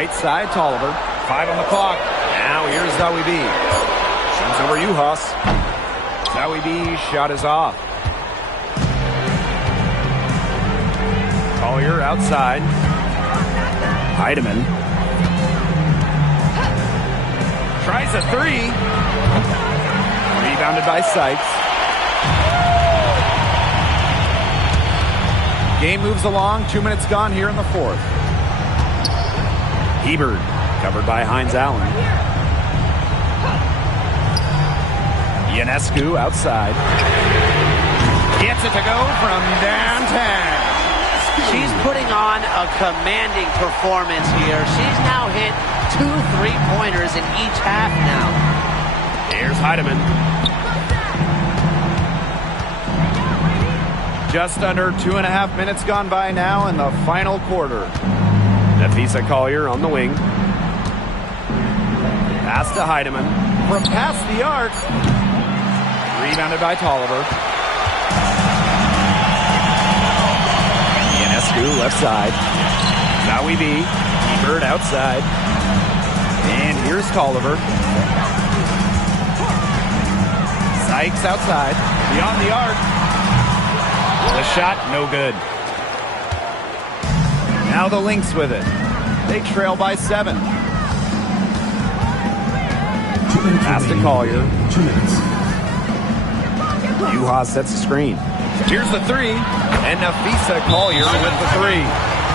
Right side, Tolliver. 5 on the clock. Now here's Zoe B. Shoots over Uhas. Zoe B shot is off. Collier outside. Heidemann. Tries a 3. Rebounded by Sykes. Game moves along. 2 minutes gone here in the fourth. Hebert covered by Hines Allen. Ionescu outside. Gets it to go from downtown. She's putting on a commanding performance here. She's now hit 2 3-pointers in each half now. Here's Heidemann. Just under 2.5 minutes gone by now in the final quarter. Nafisa Collier on the wing. Pass to Heidemann. From past the arc. Rebounded by Tolliver. Ionescu left side. Zoe B. Bird outside. And here's Tolliver. Sykes outside. Beyond the arc. The shot, no good. Now the Lynx with it. They trail by 7. Pass to Collier. 2 minutes. Uhas sets the screen. Here's the 3. And Nafisa Collier with the 3.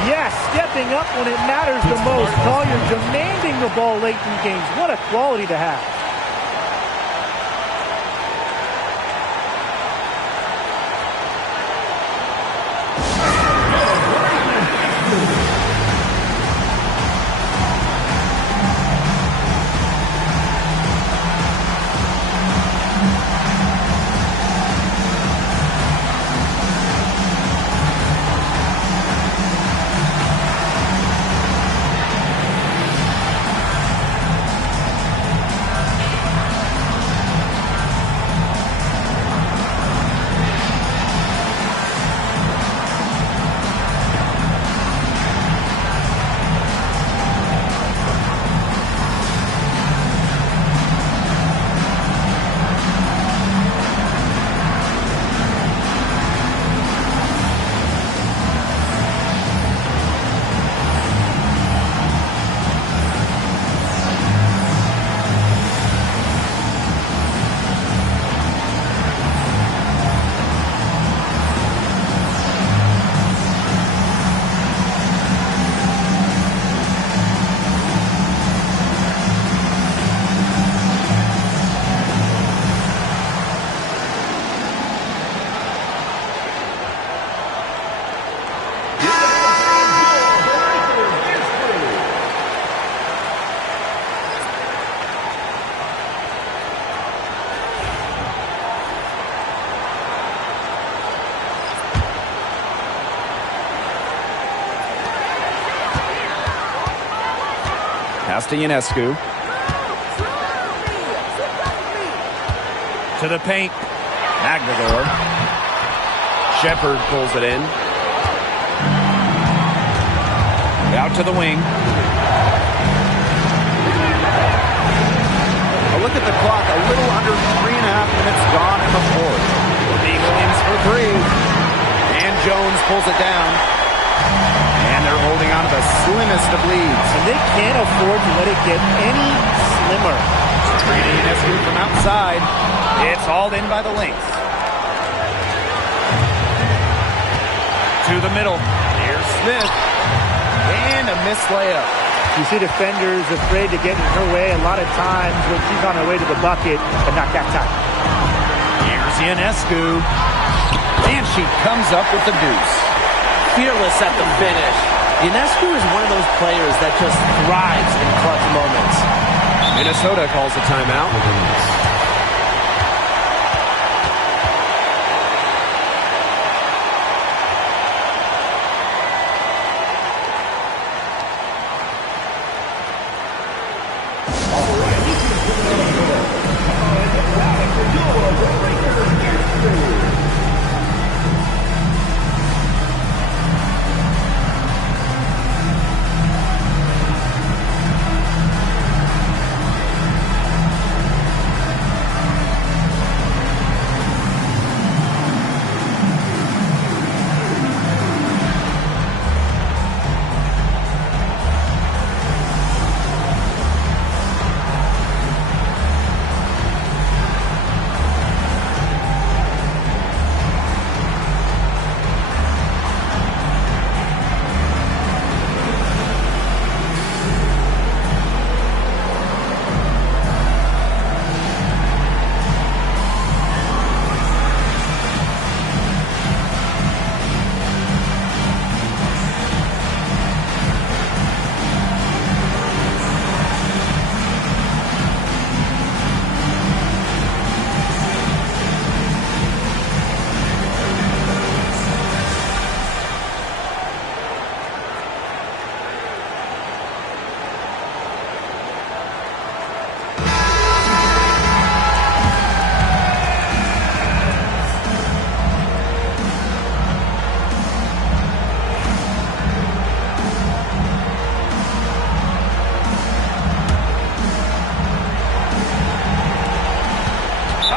Yes, stepping up when it matters the most. Collier demanding the ball late in games. What a quality to have. Pass to Ionescu. To the paint. Magdagor. Shepard pulls it in. Out to the wing. A look at the clock. A little under 3.5 minutes gone in the fourth. Being Williams for 3. And Jones pulls it down. And they're holding on to the slimmest of leads. And they can't afford to let it get any slimmer. Sabrina Ionescu from outside. It's hauled in by the Lynx. To the middle. Here's Smith. And a missed layup. You see defenders afraid to get in her way a lot of times when she's on her way to the bucket, but not that time. Here's Ionescu. And she comes up with the deuce. Fearless at the finish. Ionescu is one of those players that just thrives in clutch moments. Minnesota calls a timeout.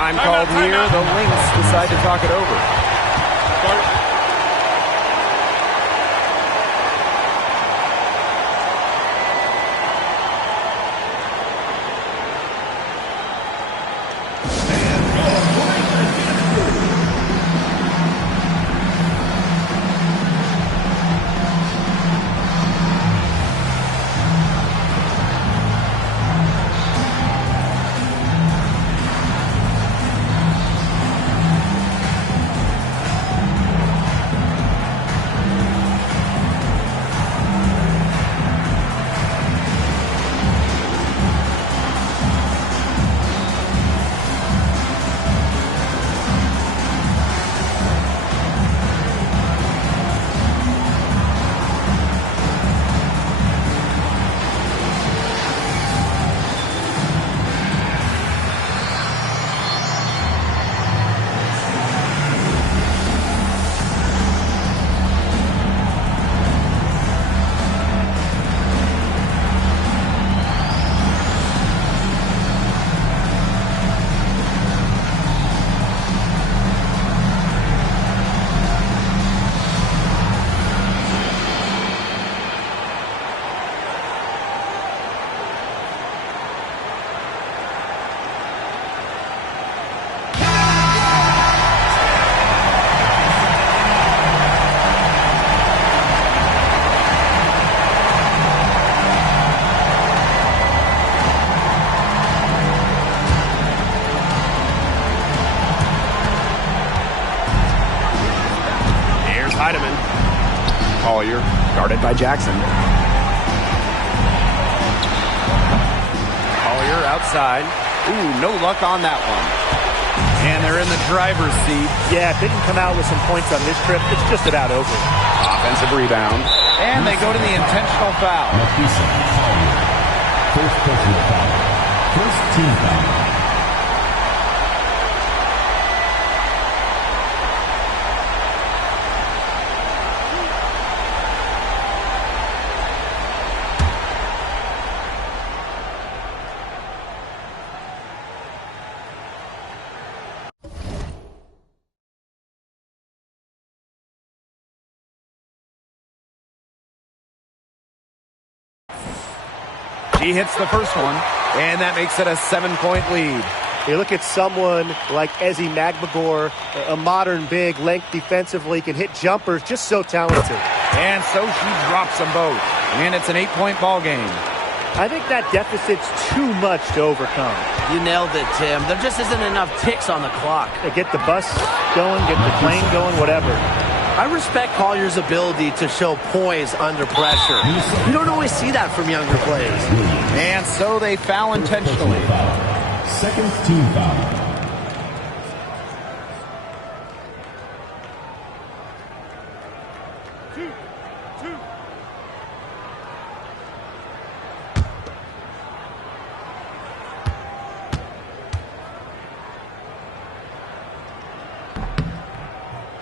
Time called here. The Lynx decide to talk it over. Collier, guarded by Jackson. Collier outside. Ooh, no luck on that one. And they're in the driver's seat. Yeah, if they can come out with some points on this trip, it's just about over. Offensive rebound. And they go to the intentional foul. First personal foul. First team foul. He hits the first one, and that makes it a 7-point lead. You look at someone like Ezi Magbagor, a modern big, length defensively, can hit jumpers, just so talented. And so she drops them both, and it's an 8-point ball game. I think that deficit's too much to overcome. You nailed it, Tim. There just isn't enough ticks on the clock. Get the bus going, get the plane going, whatever. I respect Collier's ability to show poise under pressure. You don't always see that from younger players. And so they foul intentionally. Second team foul.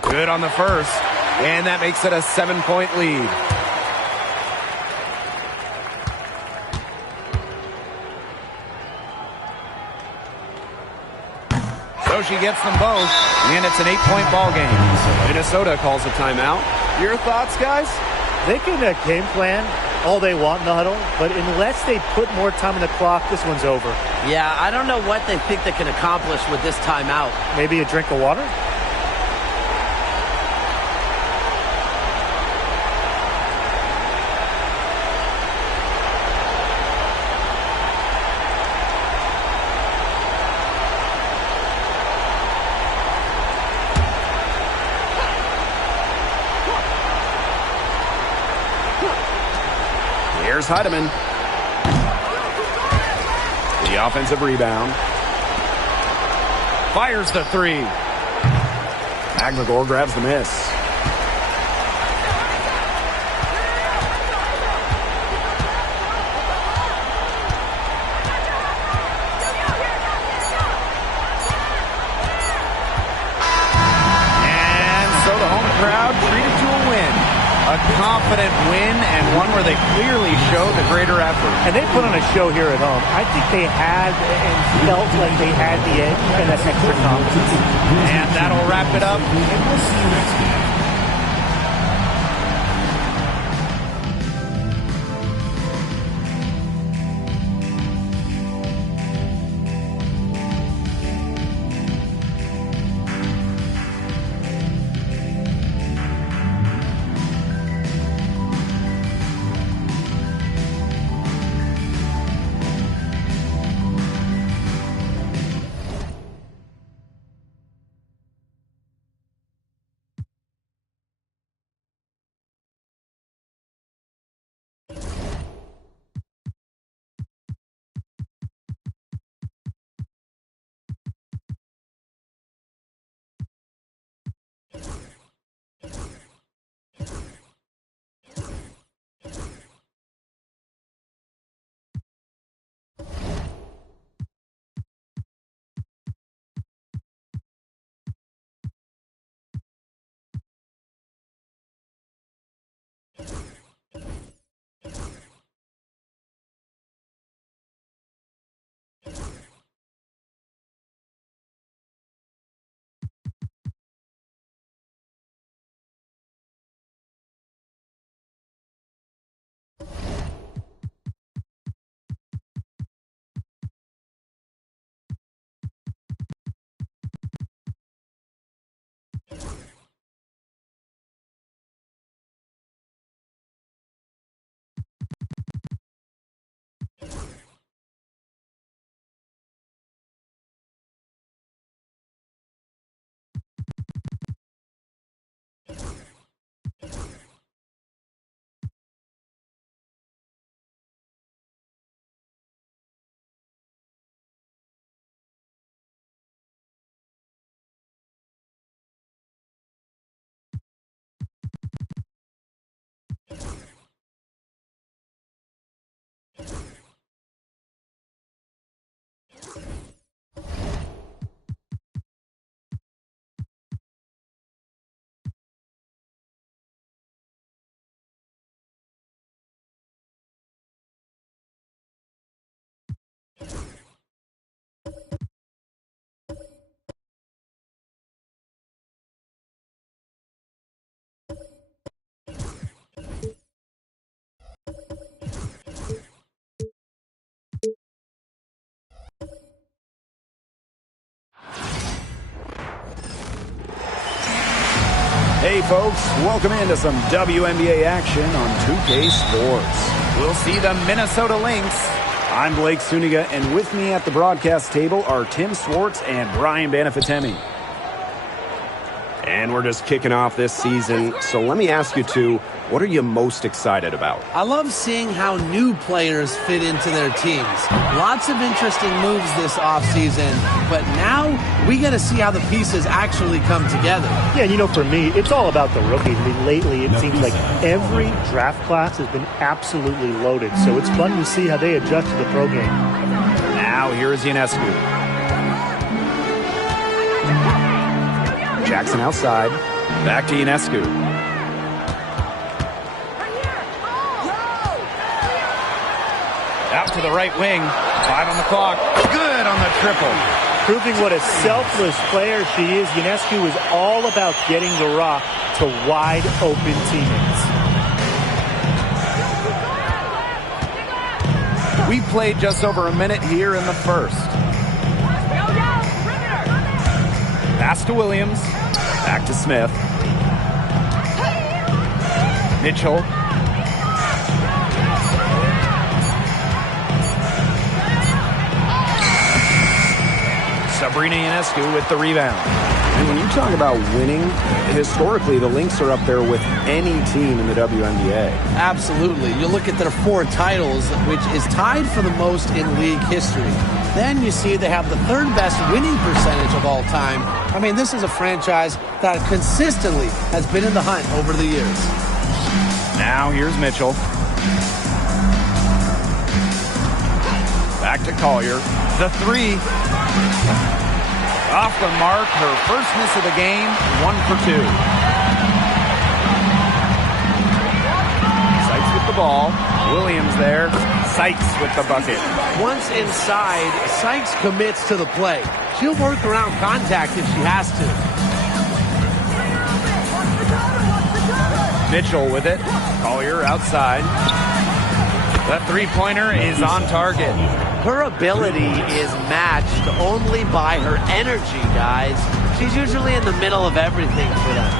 Good on the first, and that makes it a 7-point lead. So she gets them both, and it's an 8-point ball game. Minnesota calls a timeout. Your thoughts, guys? They can game plan all they want in the huddle, but unless they put more time on the clock, this one's over. Yeah, I don't know what they think they can accomplish with this timeout. Maybe a drink of water? Here's Heidemann. The offensive rebound. Fires the three. Magbagor grabs the miss. And so the home crowd treated to a win. A confident win, and one where they clearly showed show the greater effort. And they put on a show here at home. I think they had and felt like they had the edge and that extra confidence. And that'll wrap it up. And we'll see you next game. Hey folks, welcome into some WNBA action on 2K Sports. We'll see the Minnesota Lynx. I'm Blake Suniga, and with me at the broadcast table are Tim Swartz and Brian Banafitemi. And we're just kicking off this season, so let me ask you two, what are you most excited about? I love seeing how new players fit into their teams. Lots of interesting moves this offseason, but now we got to see how the pieces actually come together. Yeah, and you know, for me, it's all about the rookies. I mean, lately it seems like every draft class has been absolutely loaded, so it's fun to see how they adjust to the pro game. Now here's Ionescu. Jackson outside. Back to Ionescu. Out to the right wing. 5 on the clock. Good on the triple. Proving what a selfless player she is, Ionescu is all about getting the rock to wide open teammates. We played just over a minute here in the first. Pass to Williams. Back to Smith. Mitchell. Sabrina Ionescu with the rebound. And when you talk about winning, historically the Lynx are up there with any team in the WNBA. Absolutely. You look at their 4 titles, which is tied for the most in league history. Then you see they have the 3rd best winning percentage of all time. I mean, this is a franchise that consistently has been in the hunt over the years. Now here's Mitchell. Back to Collier. The 3. Off the mark. Her first miss of the game. 1 for 2. Sykes with the ball. Williams there. Sykes with the bucket. Once inside, Sykes commits to the play. She'll work around contact if she has to. Mitchell with it. Collier outside. The three-pointer is on target. Her ability is matched only by her energy, guys. She's usually in the middle of everything for them.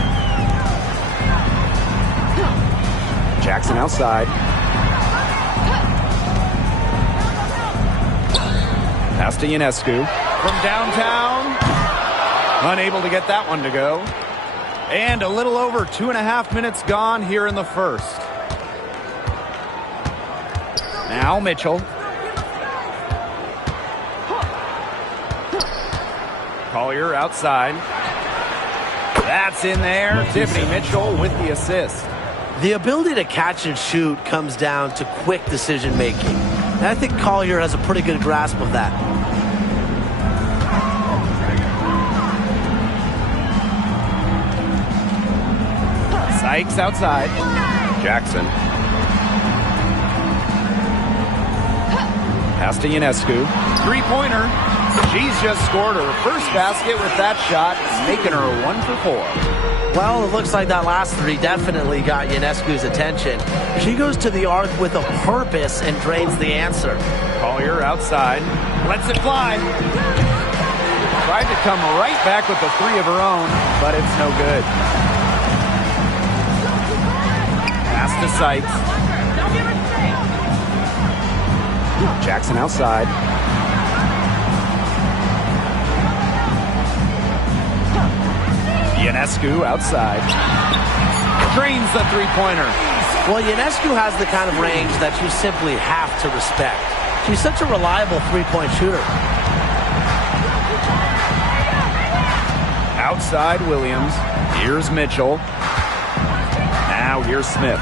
Jackson outside. Pass to Ionescu. From downtown. Unable to get that one to go. And a little over 2.5 minutes gone here in the first. Now Mitchell. Collier outside. That's in there. Tiffany Mitchell with the assist. The ability to catch and shoot comes down to quick decision making. And I think Collier has a pretty good grasp of that. Sykes outside. Jackson. Pass to Ionescu. Three-pointer. She's just scored her first basket with that shot, making her 1 for 4. Well, it looks like that last three definitely got Ionescu's attention. She goes to the arc with a purpose and drains the answer. Collier outside. Lets it fly. Tried to come right back with the three of her own, but it's no good. Pass to Sykes. Jackson outside. Ionescu outside. Drains the three-pointer. Well, Ionescu has the kind of range that you simply have to respect. She's such a reliable three-point shooter. Outside Williams. Here's Mitchell. Now here's Smith.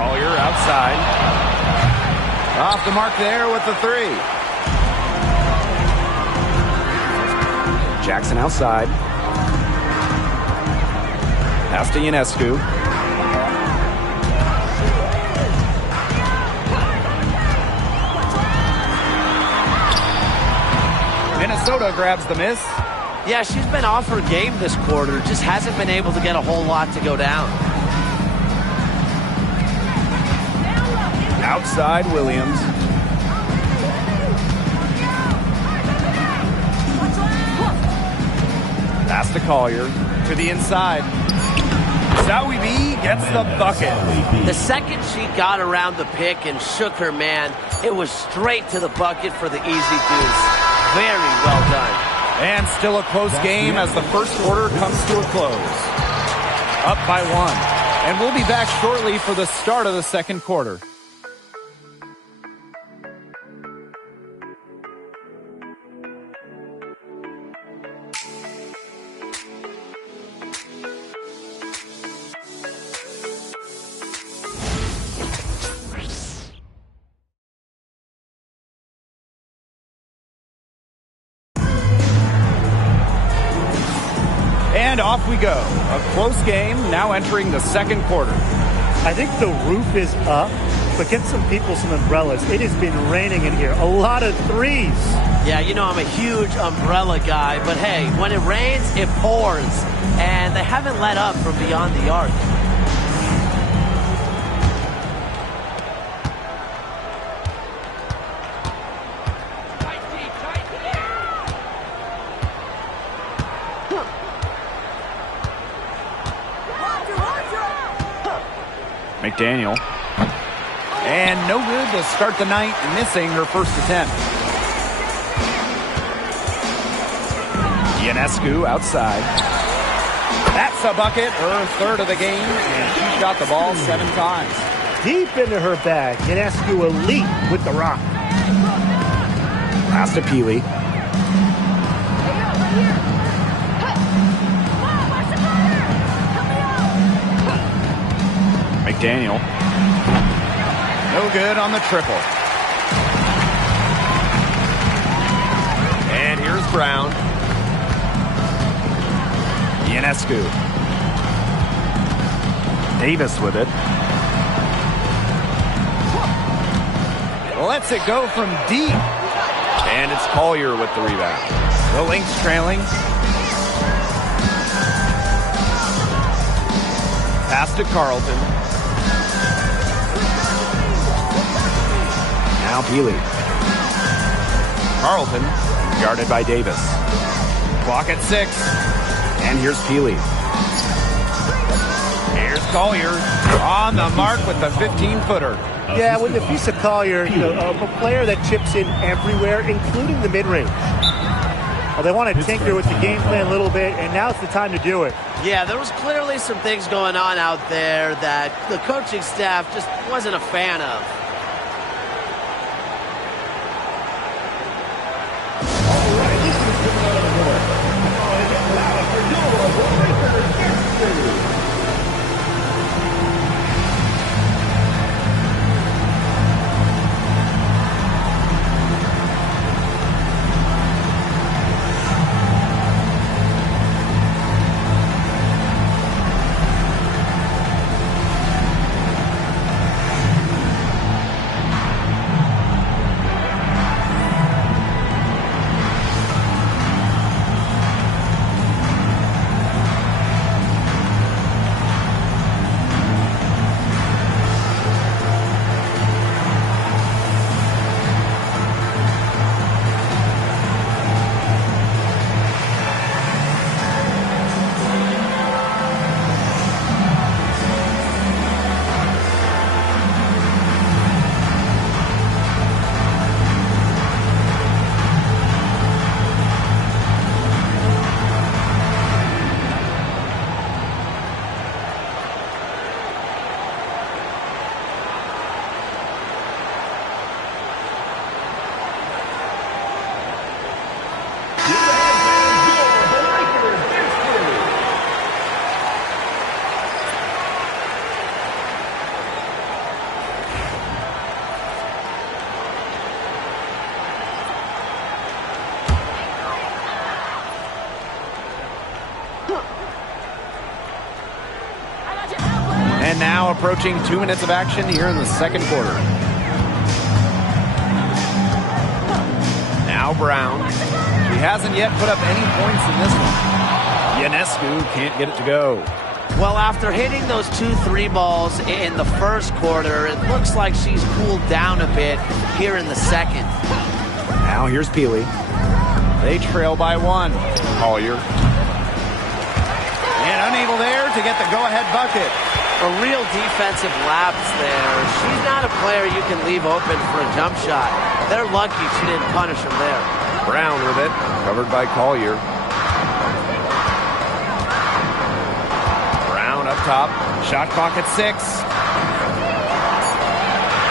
Collier outside. Off the mark there with the three. Jackson outside. Pass to Ionescu. Minnesota grabs the miss. Yeah, she's been off her game this quarter. Just hasn't been able to get a whole lot to go down. Outside Williams. Pass to Collier. To the inside. Zowie B gets the bucket. The second she got around the pick and shook her man, it was straight to the bucket for the easy deuce. Very well done. And still a close game as the first quarter comes to a close. Up by 1. And we'll be back shortly for the start of the second quarter. And off we go. A close game now entering the second quarter. I think the roof is up, but get some people some umbrellas. It has been raining in here. A lot of threes. Yeah, you know I'm a huge umbrella guy, but hey, when it rains, it pours. And they haven't let up from beyond the arc. McDaniel. And no good to start the night, missing her first attempt. Ionescu outside. That's a bucket, her third of the game, and she shot the ball 7 times. Deep into her bag. Ionescu elite with the rock. Pass to Peely. McDaniel. No good on the triple. And here's Brown. Ionescu. Davis with it. Lets it go from deep. And it's Collier with the rebound. The Lynx trailing. Pass to Carlton. Now Peely. Carlton guarded by Davis. Clock at 6. And here's Peely. Here's Collier on the mark with the 15-footer. Yeah, with Nafisa Collier, a player that chips in everywhere, including the mid-range. Well, they want to tinker with the game plan a little bit, and now it's the time to do it. Yeah, there was clearly some things going on out there that the coaching staff just wasn't a fan of. And now approaching 2 minutes of action here in the second quarter. Now Brown. He hasn't yet put up any points in this one. Ionescu can't get it to go. Well, after hitting those 2-3 balls in the first quarter, it looks like she's cooled down a bit here in the second. Now here's Peely. They trail by 1. Collier. And unable there to get the go-ahead bucket. A real defensive lapse there. She's not a player you can leave open for a jump shot. They're lucky she didn't punish him there. Brown with it, covered by Collier. Brown up top, shot clock at 6.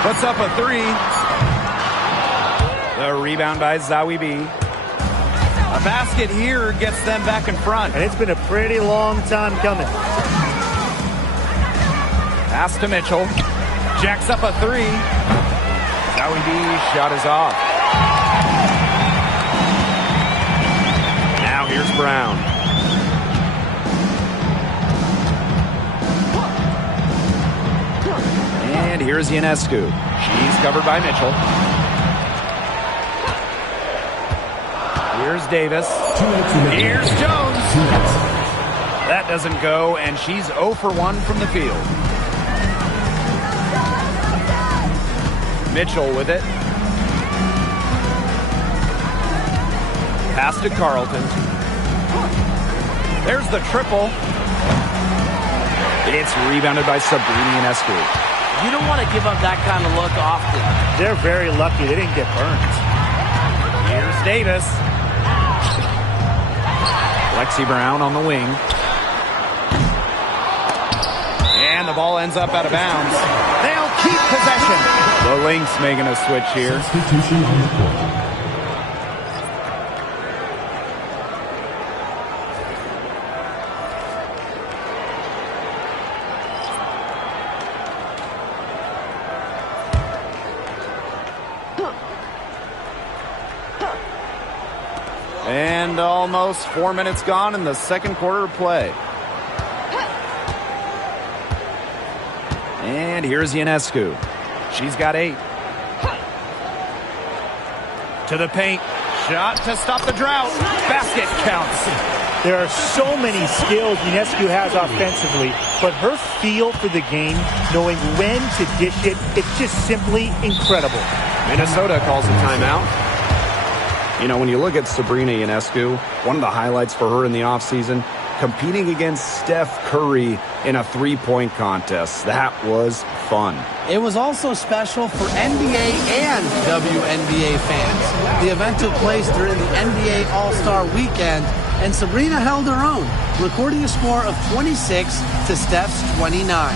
Puts up a 3. The rebound by Zawi B. A basket here gets them back in front. And it's been a pretty long time coming. Pass to Mitchell. Jacks up a 3. Zawi B shot is off. Now here's Brown. And here's Ionescu. She's covered by Mitchell. Here's Davis. Here's Jones. That doesn't go, and she's 0 for 1 from the field. Mitchell with it. Pass to Carlton. There's the triple. It's rebounded by Sabrina Ionescu. You don't want to give up that kind of look often. They're very lucky they didn't get burned. Here's Davis. Lexi Brown on the wing. And the ball ends up out of bounds. They'll keep possession. The Lynx making a switch here. Substitution on the court. And almost 4 minutes gone in the second quarter of play. And here's Ionescu. She's got 8. To the paint. Shot to stop the drought. Basket counts. There are so many skills Ionescu has offensively, but her feel for the game, knowing when to dish it, it's just simply incredible. Minnesota calls a timeout. You know, when you look at Sabrina Ionescu, one of the highlights for her in the offseason, competing against Steph Curry in a three-point contest. That was fun. It was also special for NBA and WNBA fans. The event took place during the NBA All-Star Weekend, and Sabrina held her own, recording a score of 26 to Steph's 29.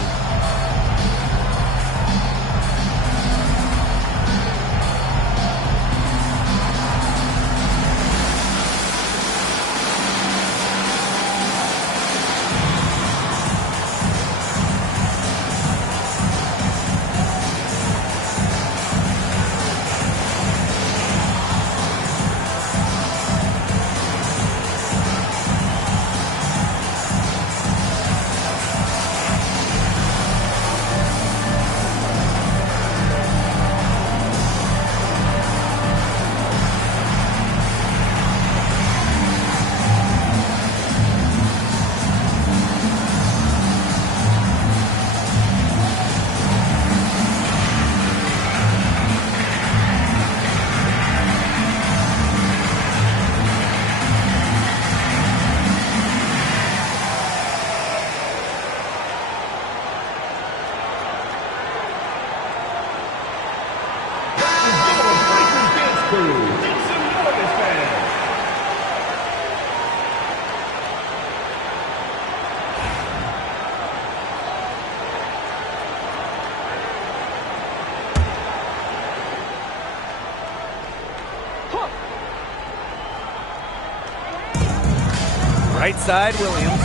Right side, Williams.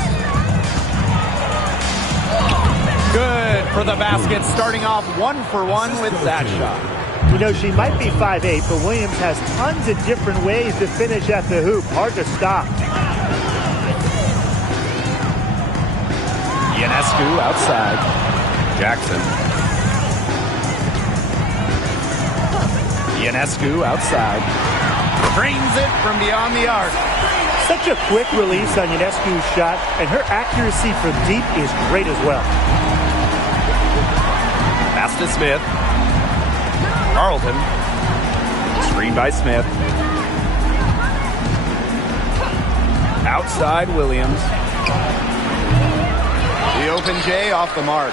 Good for the basket, starting off 1 for 1 with that shot. You know, she might be 5'8", but Williams has tons of different ways to finish at the hoop. Hard to stop. Ionescu outside. Jackson. Ionescu outside. Drains it from beyond the arc. Such a quick release on Ionescu's shot, and her accuracy from deep is great as well. Pass to Smith. Carlton. Screen by Smith. Outside Williams. The open J off the mark.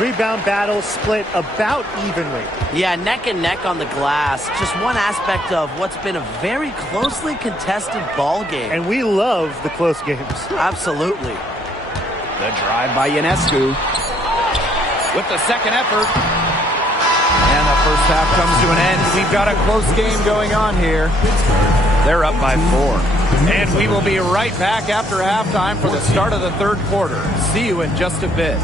Rebound battle split about evenly. Yeah, neck and neck on the glass. Just one aspect of what's been a very closely contested ball game. And we love the close games. Absolutely. The drive by Ionescu. With the second effort. And the first half comes to an end. We've got a close game going on here. They're up by 4. And we will be right back after halftime for the start of the third quarter. See you in just a bit.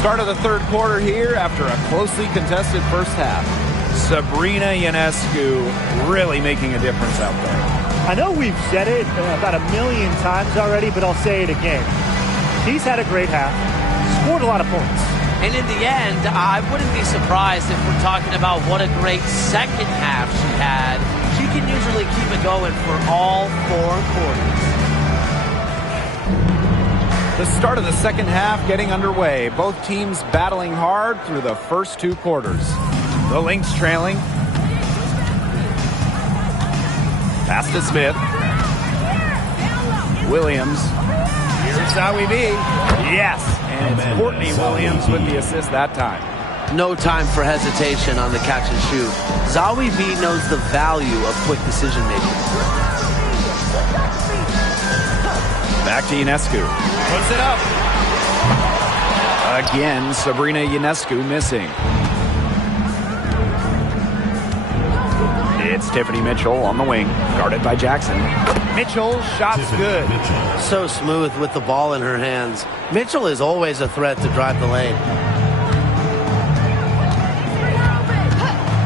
Start of the third quarter here after a closely contested first half. Sabrina Ionescu really making a difference out there. I know we've said it about 1,000,000 times already, but I'll say it again. She's had a great half, scored a lot of points. And in the end, I wouldn't be surprised if we're talking about what a great second half she had. She can usually keep it going for all 4 quarters. The start of the second half getting underway. Both teams battling hard through the first two quarters. The Lynx trailing. Pass to Smith. Williams. Here's how we be. Yes. And it's Courtney Williams with the assist that time. No time for hesitation on the catch and shoot. Zawi B knows the value of quick decision making. Back to Ionescu. Puts it up. Again, Sabrina Ionescu missing. It's Tiffany Mitchell on the wing, guarded by Jackson. Mitchell, shot's good. So smooth with the ball in her hands. Mitchell is always a threat to drive the lane.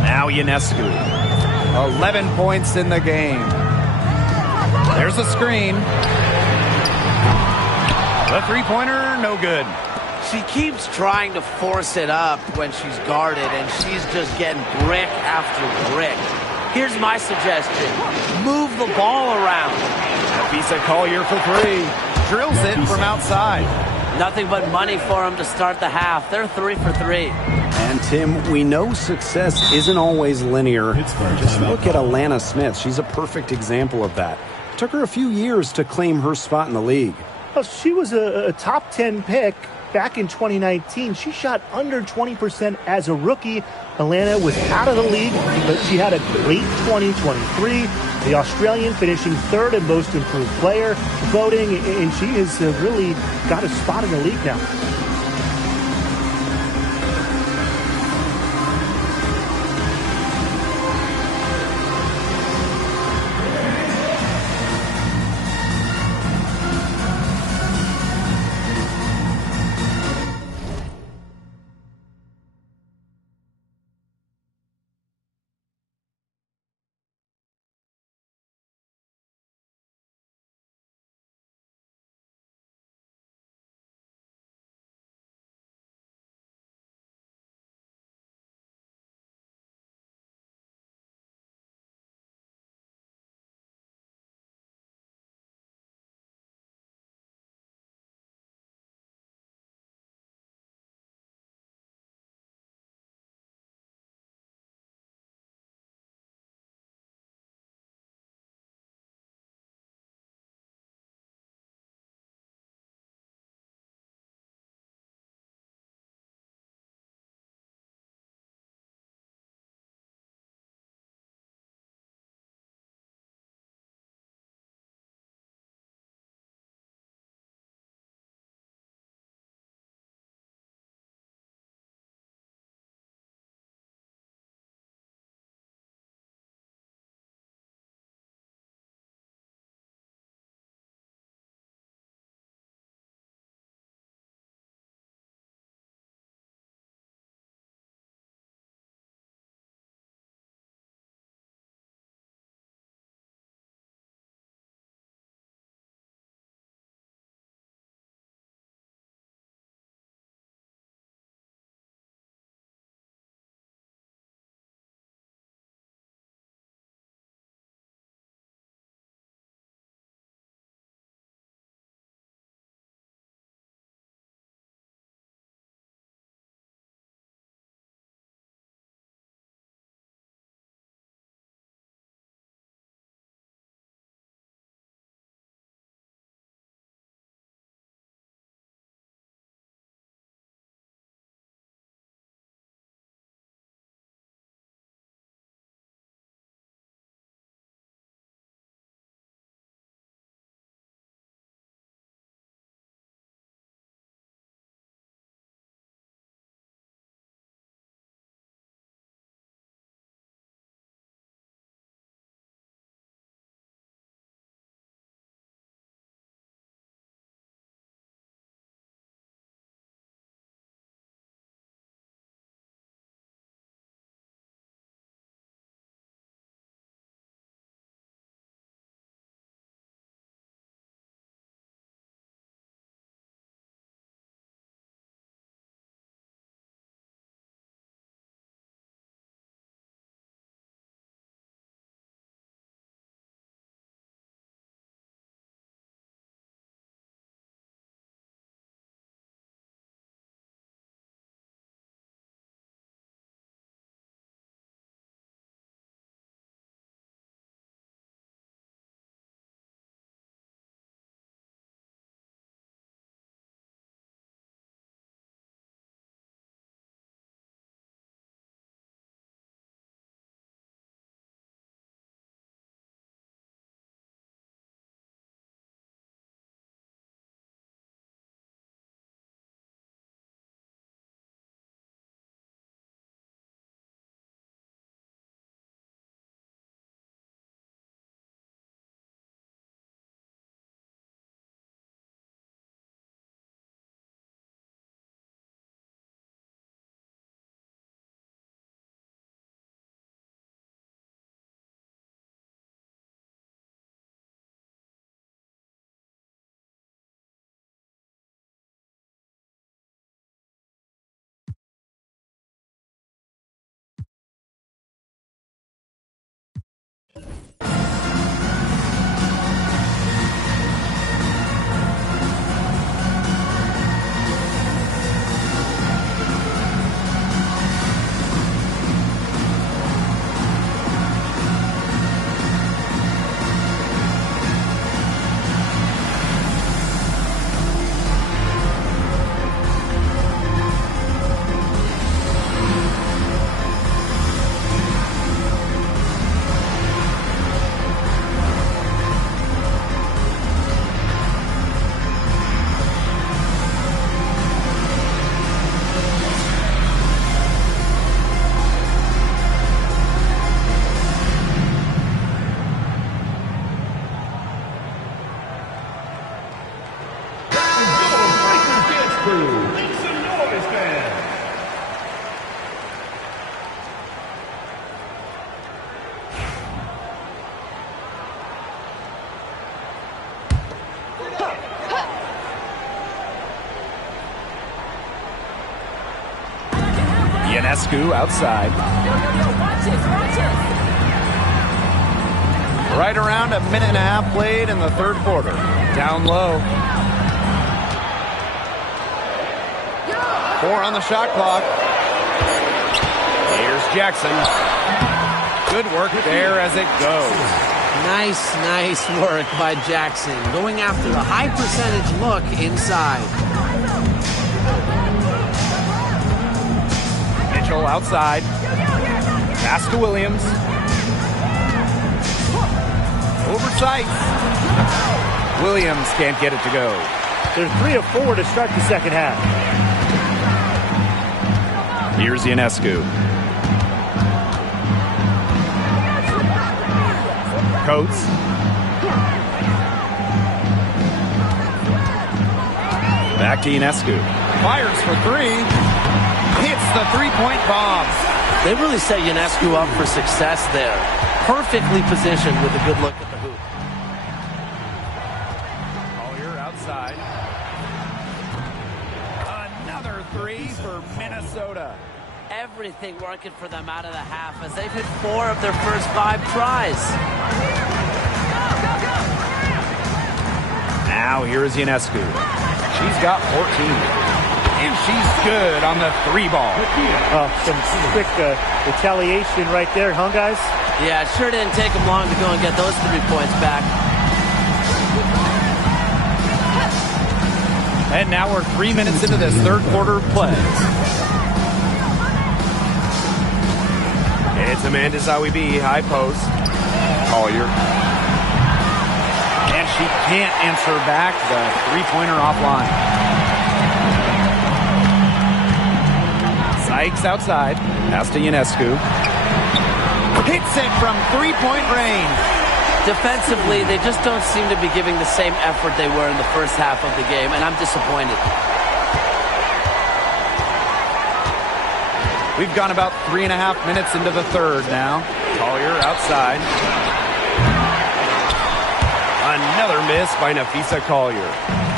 Now Ionescu. 11 points in the game. There's a screen. The three-pointer, no good. She keeps trying to force it up when she's guarded, and she's just getting brick after brick. Here's my suggestion. Move the ball around. Nafisa Collier for three. Drills it from outside. Nothing but money for them to start the half. They're 3 for 3. And Tim, we know success isn't always linear. Just look at Alana Smith. She's a perfect example of that. It took her a few years to claim her spot in the league. Well, she was a top 10 pick back in 2019. She shot under 20% as a rookie. Alana was out of the league, but she had a great 2023. The Australian finishing third in most improved player voting, and she has really got a spot in the league now. Ionescu outside. Right around a minute and a half played in the third quarter. Down low. 4 on the shot clock. Here's Jackson. Good work there as it goes. Nice work by Jackson. Going after the high percentage look inside. Mitchell outside. Pass to Williams. Oversight. Williams can't get it to go. They're 3 of 4 to start the second half. Here's Ionescu. Coates. Back to Ionescu. Fires for 3. Hits the three-point bomb. They really set Ionescu up for success there. Perfectly positioned with a good look at the hoop. Collier outside. Another 3 for Minnesota. Everything working for them out of the half as they've hit 4 of their first 5 tries. Now here is Ionescu. She's got 14. And she's good on the 3 ball. Some quick retaliation right there, huh, guys? Yeah, it sure didn't take them long to go and get those 3 points back. And now we're 3 minutes into this third quarter of play. It's Amanda Zawibi, high post. Collier. And she can't answer back the three-pointer offline. Sykes outside. Pass to Ionescu. Hits it from three-point range. Defensively, they just don't seem to be giving the same effort they were in the first half of the game, and I'm disappointed. We've gone about 3.5 minutes into the third now. Collier outside. Another miss by Nafisa Collier.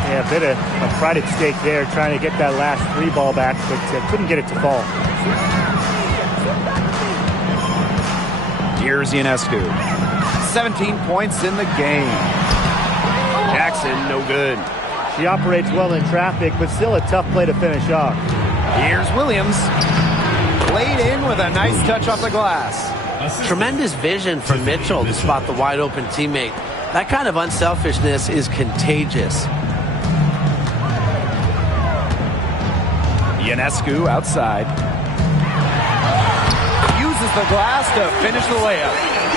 Yeah, a bit of a pride at stake there, trying to get that last 3 ball back, but couldn't get it to fall. Here's Ionescu. 17 points in the game. Jackson, no good. She operates well in traffic, but still a tough play to finish off. Here's Williams. Laid in with a nice touch off the glass. Tremendous vision from Mitchell to spot the wide open teammate. That kind of unselfishness is contagious. Ionescu outside. Uses the glass to finish the layup.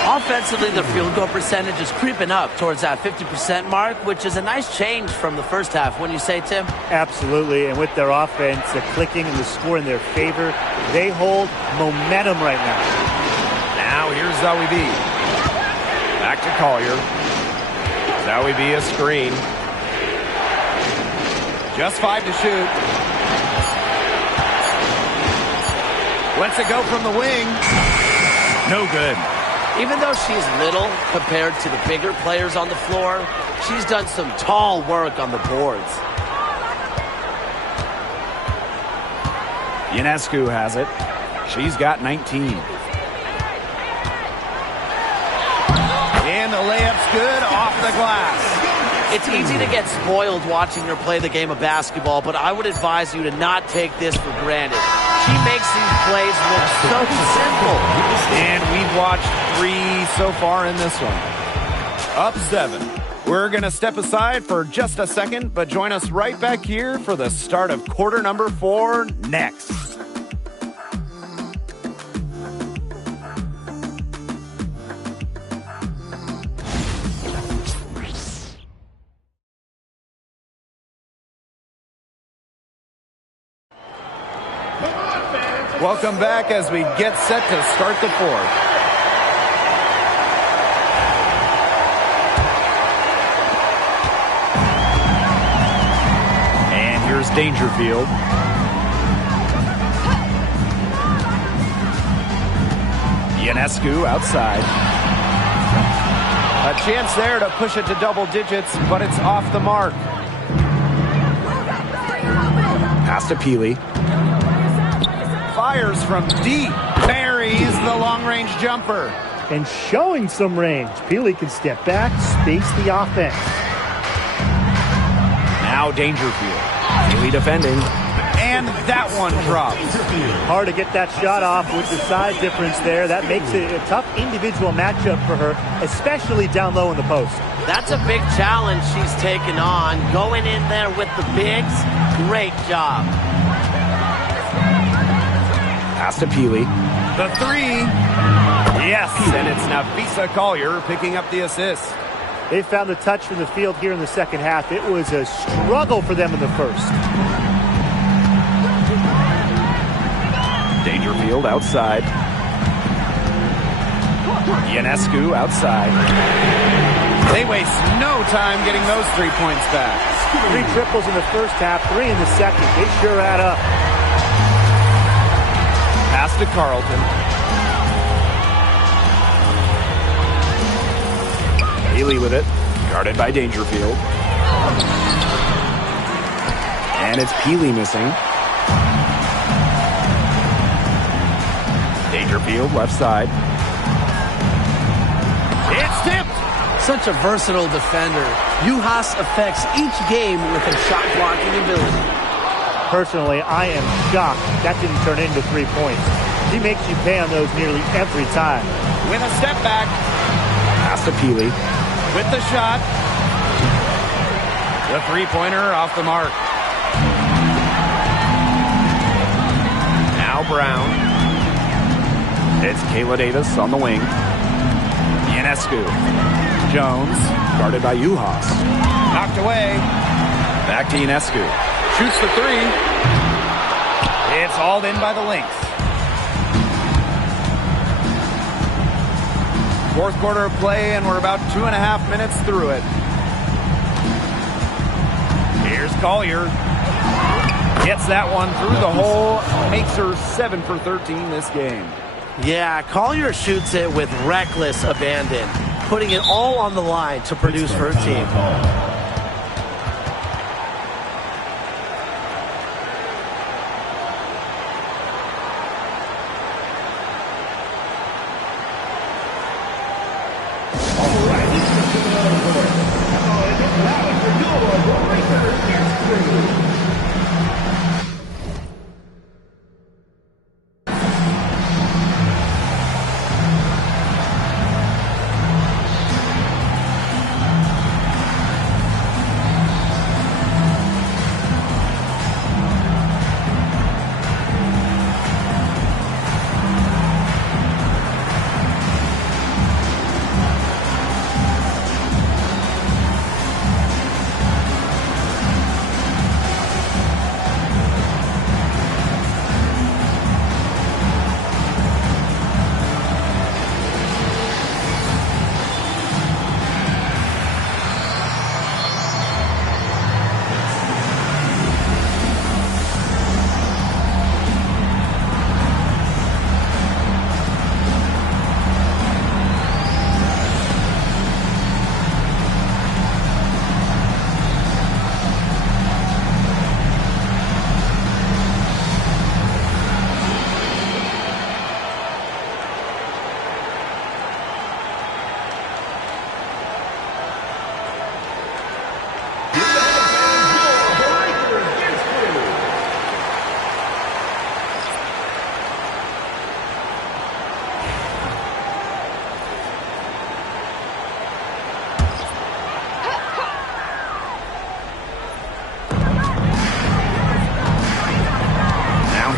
Offensively, the field goal percentage is creeping up towards that 50% mark, which is a nice change from the first half. Wouldn't you say, Tim? Absolutely, and with their offense clicking and the score in their favor, they hold momentum right now. Now here's Zawibi. Back to Collier. Zawibi a screen. Just 5 to shoot. Lets it go from the wing. No good. Even though she's little compared to the bigger players on the floor, she's done some tall work on the boards. Ionescu has it. She's got 19. And the layup's good off the glass. It's easy to get spoiled watching her play the game of basketball, but I would advise you to not take this for granted. She makes these plays look so simple. And we've watched 3 so far in this one. Up 7. We're going to step aside for just a second, but join us right back here for the start of quarter number 4 next. Welcome back as we get set to start the fourth. And here's Dangerfield. Ionescu outside. A chance there to push it to double digits, but it's off the mark. Pass to Peely. fires from deep. Buries the long-range jumper. And showing some range. Peely can step back, space the offense. Now Dangerfield. Peely defending. And that one drops. Hard to get that shot off with the size difference there. That makes it a tough individual matchup for her, especially down low in the post. That's a big challenge she's taken on. Going in there with the bigs, great job. Pass to Peely. The three. Yes, and it's Nafisa Collier picking up the assist. They found the touch from the field here in the second half. It was a struggle for them in the first. Dangerfield outside. Ionescu outside. They waste no time getting those 3 points back. 3 triples in the first half, 3 in the second. They sure add up. Pass to Carlton. Peely with it. Guarded by Dangerfield. And it's Peely missing. Dangerfield left side. It's tipped. Such a versatile defender. Juhas affects each game with a shot blocking ability. Personally, I am shocked that didn't turn into 3 points. He makes you pay on those nearly every time. With a step back. Pass to Peely. With the shot. The three-pointer off the mark. Now Brown. It's Kayla Davis on the wing. Ionescu. Jones. Guarded by Juhas. Knocked away. Back to Ionescu. Shoots the three. It's hauled in by the Lynx. Fourth quarter of play, and we're about 2.5 minutes through it. Here's Collier. Gets that one through the hole. Makes her 7 for 13 this game. Yeah, Collier shoots it with reckless abandon, putting it all on the line to produce for her team.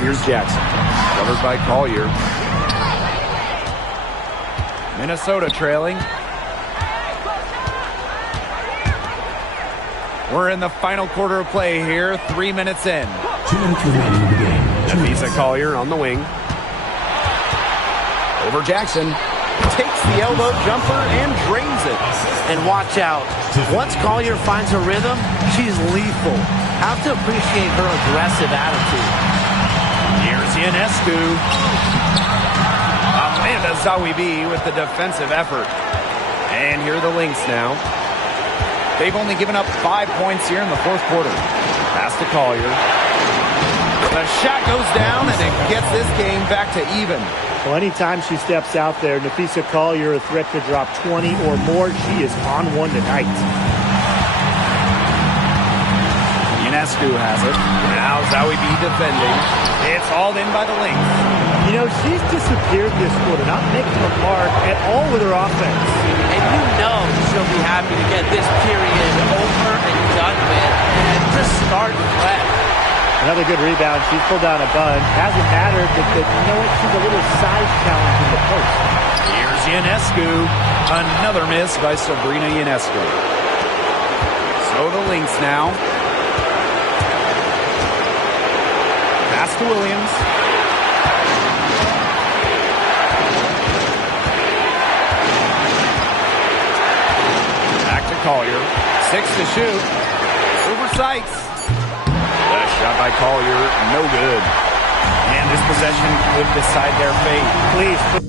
Here's Jackson. Covered by Collier. Minnesota trailing. We're in the final quarter of play here, 3 minutes in. 2 minutes remaining in the game. Nafisa Collier on the wing. Over Jackson. Takes the elbow jumper and drains it. And watch out. Once Collier finds her rhythm, she's lethal. Have to appreciate her aggressive attitude. Here's Ionescu. Amanda Zawibi with the defensive effort. And here are the Lynx now. They've only given up 5 points here in the fourth quarter. Pass to Collier. The shot goes down, and it gets this game back to even. Well, anytime she steps out there, Napheesa Collier, a threat to drop 20 or more, she is on one tonight. Ionescu has it. Now Zoe B defending. It's hauled in by the Lynx. You know, she's disappeared this quarter, not making a mark at all with her offense. And you know she'll be happy to get this period over and done with and just start fresh. Another good rebound. She's pulled down a bunch. Hasn't mattered, but you know what? She's a little size challenge in the post. Here's Ionescu. Another miss by Sabrina Ionescu. So the Lynx now. Pass to Williams. Back to Collier. 6 to shoot. Over sights. The shot by Collier, no good. And this possession could decide their fate. Please.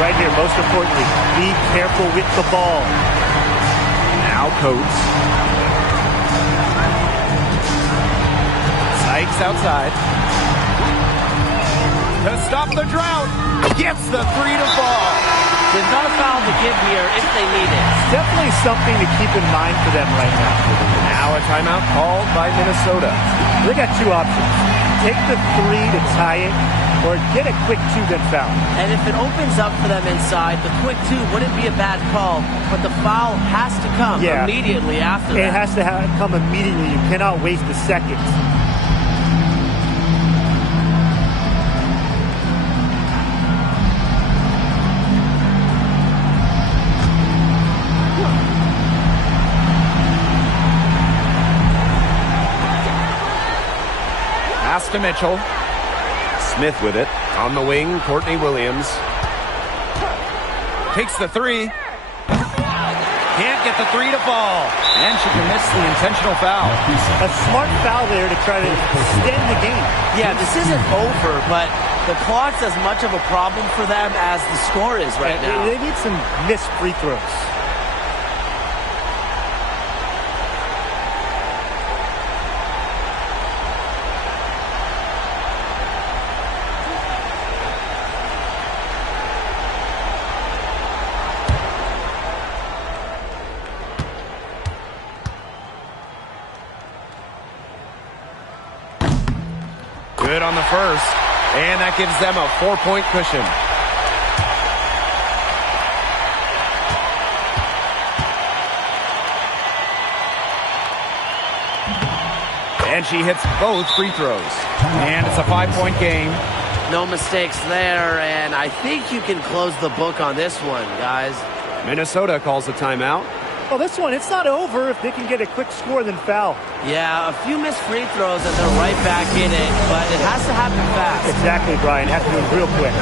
Right here, most importantly, be careful with the ball. Now Coates. Sykes outside. To stop the drought. Gets the 3 to fall. They've got a foul to give here if they need it. Definitely something to keep in mind for them right now. Now a timeout called by Minnesota. They got two options. Take the 3 to tie it, or get a quick 2 then foul. And if it opens up for them inside, the quick 2 wouldn't be a bad call, but the foul has to come immediately after that. It has to come immediately. You cannot waste a second. Pass to Mitchell. Smith with it. On the wing, Courtney Williams. Takes the 3. Can't get the 3 to fall. And she commits the intentional foul. A smart foul there to try to extend the game. Yeah, this isn't over, but the clock's as much of a problem for them as the score is right now. They need some missed free throws. Good on the first, and that gives them a 4-point cushion. And she hits both free throws. And it's a 5-point game. No mistakes there, and I think you can close the book on this one, guys. Minnesota calls a timeout. Well, this one, it's not over if they can get a quick score then foul. Yeah, a few missed free throws and they're right back in it, but it has to happen fast. Exactly, Brian. Has to move real quick.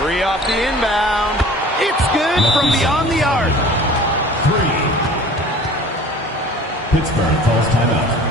Three off the inbound. It's good from beyond the arc. 3. Pittsburgh calls timeout.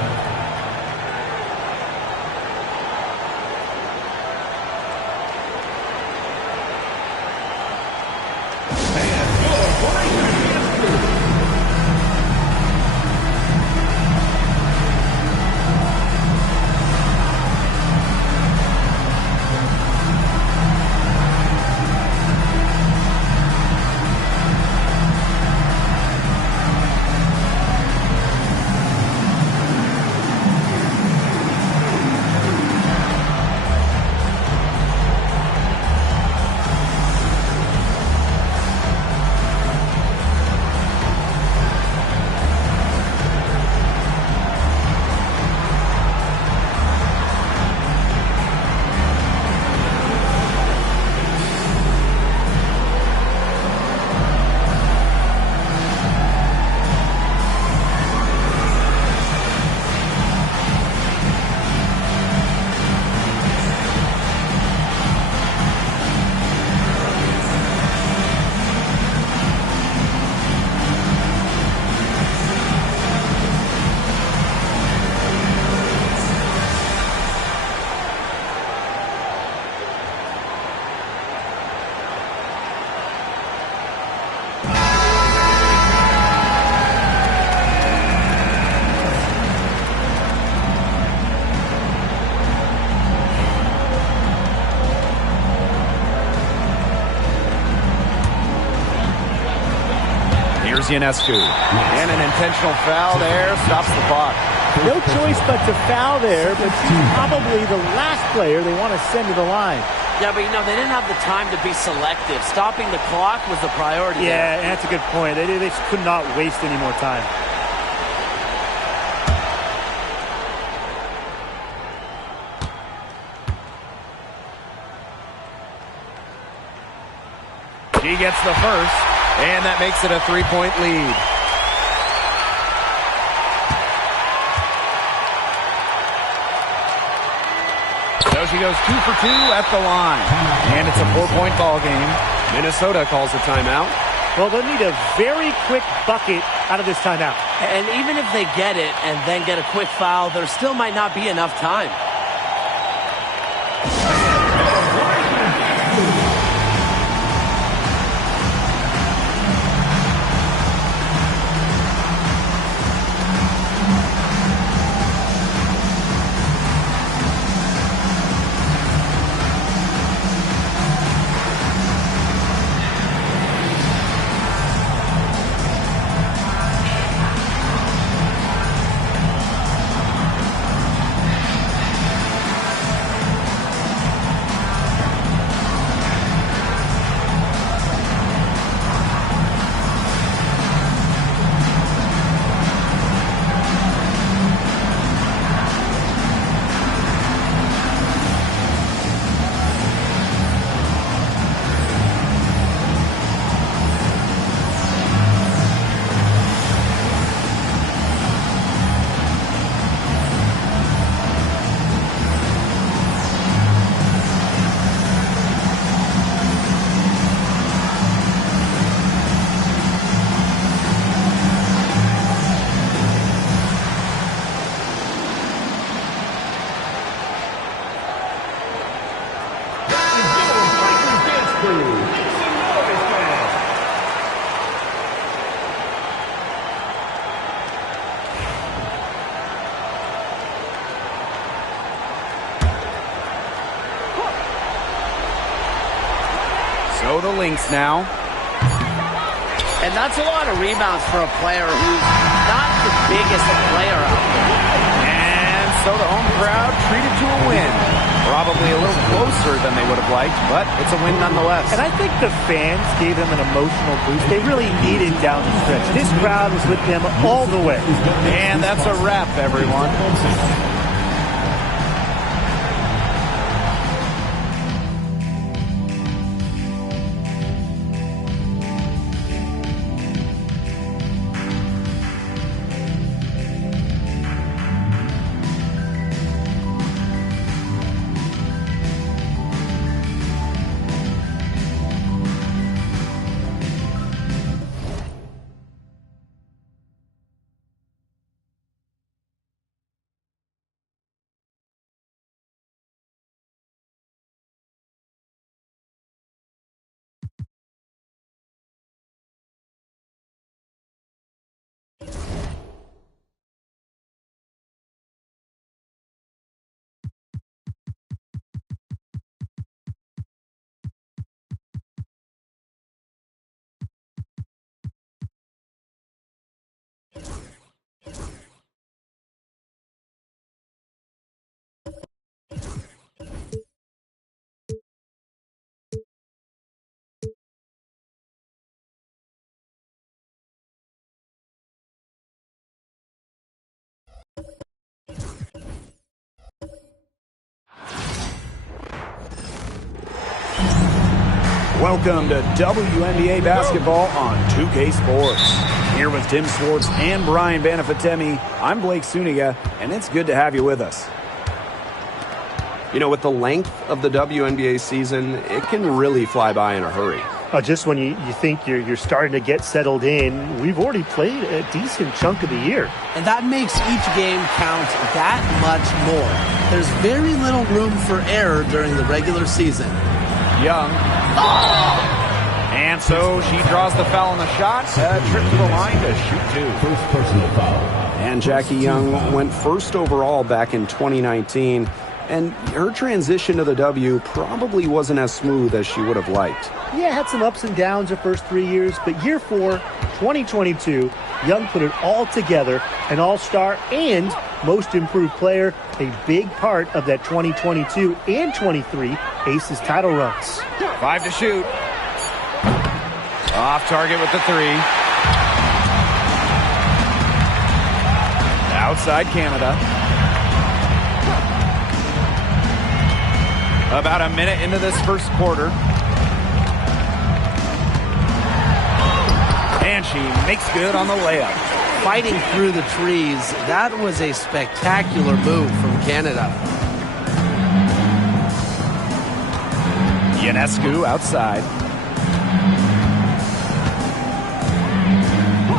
Ionescu. And an intentional foul there stops the clock. No choice but to foul there, but she's probably the last player they want to send to the line. Yeah, but they didn't have the time to be selective. Stopping the clock was the priority. Yeah, and that's a good point. They just could not waste any more time. She gets the first, and that makes it a 3-point lead. So she goes 2 for 2 at the line. And it's a 4-point ball game. Minnesota calls a timeout. Well, they'll need a very quick bucket out of this timeout. And even if they get it and then get a quick foul, there still might not be enough time. So the Lynx now. And that's a lot of rebounds for a player who's not the biggest player out there. And so the home crowd treated to a win. Probably a little closer than they would have liked, but it's a win nonetheless. And I think the fans gave them an emotional boost. They really needed down the stretch. This crowd was with them all the way. And that's a wrap, everyone. Welcome to WNBA basketball on 2K Sports. Here with Tim Swartz and Brian Banafitemi, I'm Blake Suniga, and it's good to have you with us. You know, with the length of the WNBA season, it can really fly by in a hurry. Just when you think you're starting to get settled in, we've already played a decent chunk of the year. And that makes each game count that much more. There's very little room for error during the regular season. Young. And so she draws the foul on the shot. Trip to the line to shoot two. First personal foul. And Jackie Young went first overall back in 2019. And her transition to the W probably wasn't as smooth as she would have liked. Yeah, had some ups and downs her first 3 years, but year 4, 2022, Young put it all together, an all-star and most improved player, a big part of that 2022 and 23 Aces title runs. 5 to shoot. Off target with the 3. Outside Canada. About a minute into this first quarter. And she makes good on the layup. Fighting through the trees, that was a spectacular move from Canada. Ionescu outside.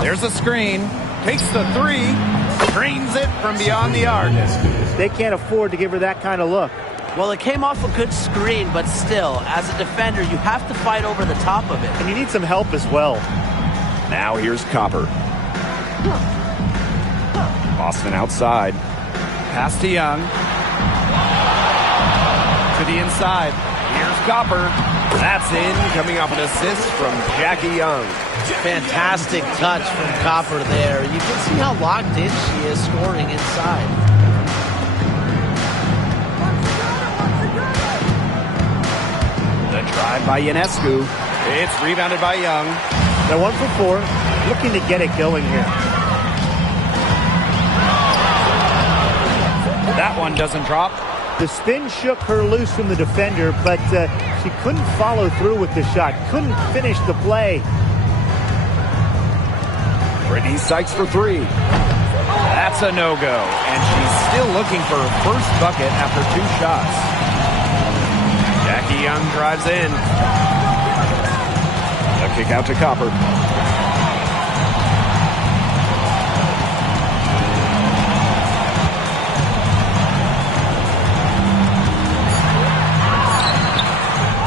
There's a screen. Takes the 3. Drains it from beyond the arc. They can't afford to give her that kind of look. Well, it came off a good screen, but still, as a defender, you have to fight over the top of it. And you need some help as well. Now here's Copper. Boston outside. Pass to Young. To the inside. Here's Copper. That's in, coming off an assist from Jackie Young. Fantastic touch from Copper there. You can see how locked in she is scoring inside. The drive by Ionescu. It's rebounded by Young. They're 1 for 4, looking to get it going here. That one doesn't drop. The spin shook her loose from the defender, but she couldn't follow through with the shot. Couldn't finish the play. Brittany Sykes for 3. That's a no-go, and she's still looking for her first bucket after 2 shots. Jackie Young drives in. A kick out to Copper.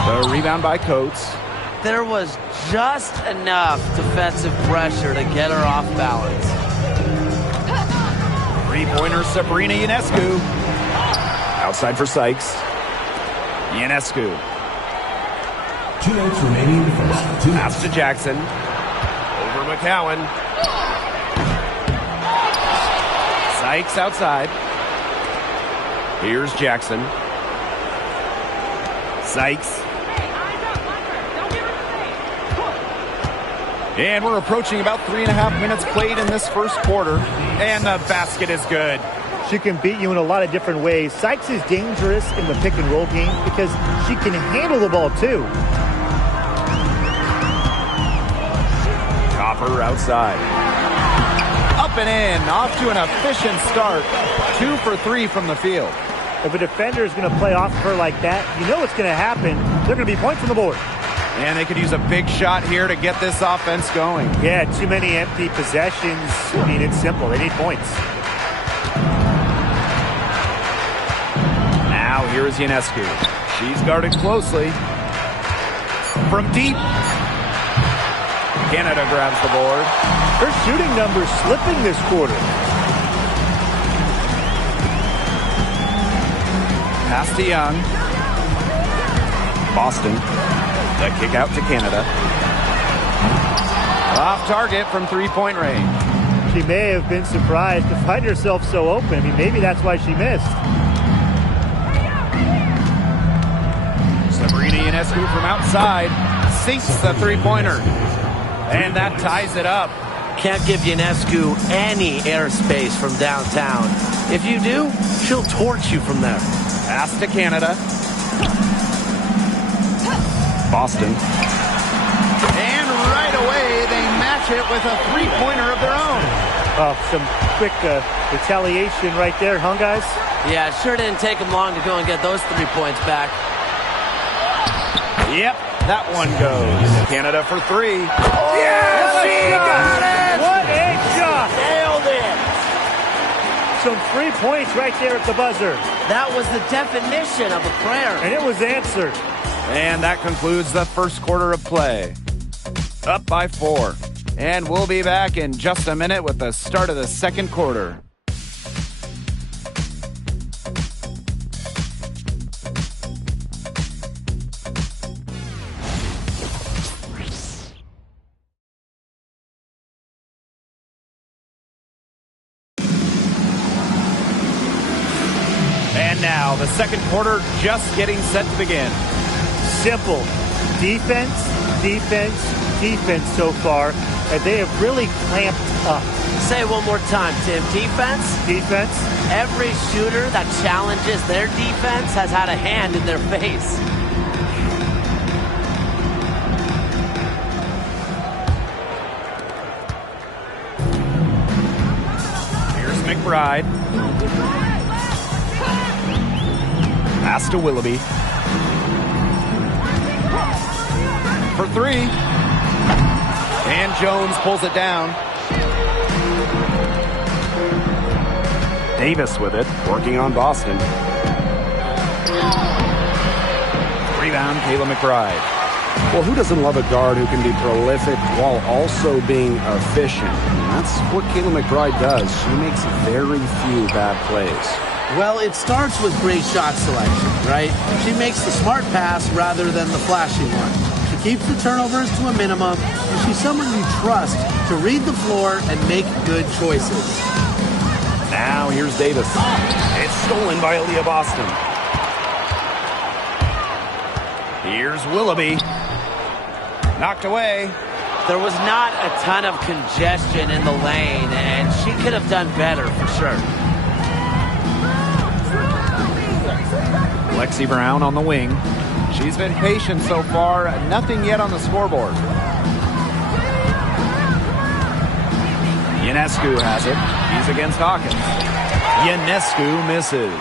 The rebound by Coates. There was just enough defensive pressure to get her off balance. Three-pointer Sabrina Ionescu. Outside for Sykes. Ionescu. 2 minutes remaining in the first. 2 Pass to Jackson. Over McCowan. Sykes outside. Here's Jackson. Sykes. And we're approaching about 3.5 minutes played in this first quarter. And the basket is good. She can beat you in a lot of different ways. Sykes is dangerous in the pick and roll game because she can handle the ball too. Copper outside. Up and in. Off to an efficient start. 2 for 3 from the field. If a defender is going to play off of her like that, you know what's going to happen. They're going to be points on the board. And they could use a big shot here to get this offense going. Yeah, too many empty possessions. I mean, it's simple. They need points. Now here is Ionescu. She's guarded closely. From deep. Canada grabs the board. Her shooting numbers slipping this quarter. Pass to Young. Boston. The kick out to Canada. Off target from three-point range. She may have been surprised to find herself so open. I mean, maybe that's why she missed. Sabrina Ionescu from outside sinks the three-pointer. And that ties it up. Can't give Ionescu any airspace from downtown. If you do, she'll torch you from there. Pass to Canada. Boston. And right away, they match it with a three-pointer of their own. Some quick retaliation right there, huh, guys? Yeah, it sure didn't take them long to go and get those 3 points back. Yep, that one goes. Canada for three. Yeah, she got it! What a shot! Nailed it! Some 3 points right there at the buzzer. That was the definition of a prayer. And it was answered. And that concludes the first quarter of play. Up by 4. And we'll be back in just a minute with the start of the second quarter. And now the second quarter just getting set to begin. Simple. Defense, defense, defense so far. And they have really clamped up. Say it one more time, Tim. Defense? Defense. Every shooter that challenges their defense has had a hand in their face. Here's McBride. Pass to Willoughby. For three. And Jones pulls it down. Davis with it, working on Boston. Rebound, Kayla McBride. Well, who doesn't love a guard who can be prolific while also being efficient? And that's what Kayla McBride does. She makes very few bad plays. Well, it starts with great shot selection, right? She makes the smart pass rather than the flashy one. She keeps the turnovers to a minimum, and she's someone you trust to read the floor and make good choices. Now here's Davis. It's stolen by Aaliyah Boston. Here's Willoughby. Knocked away. There was not a ton of congestion in the lane, and she could have done better for sure. Lexi Brown on the wing. She's been patient so far. Nothing yet on the scoreboard. Ionescu has it. He's against Hawkins. Ionescu misses.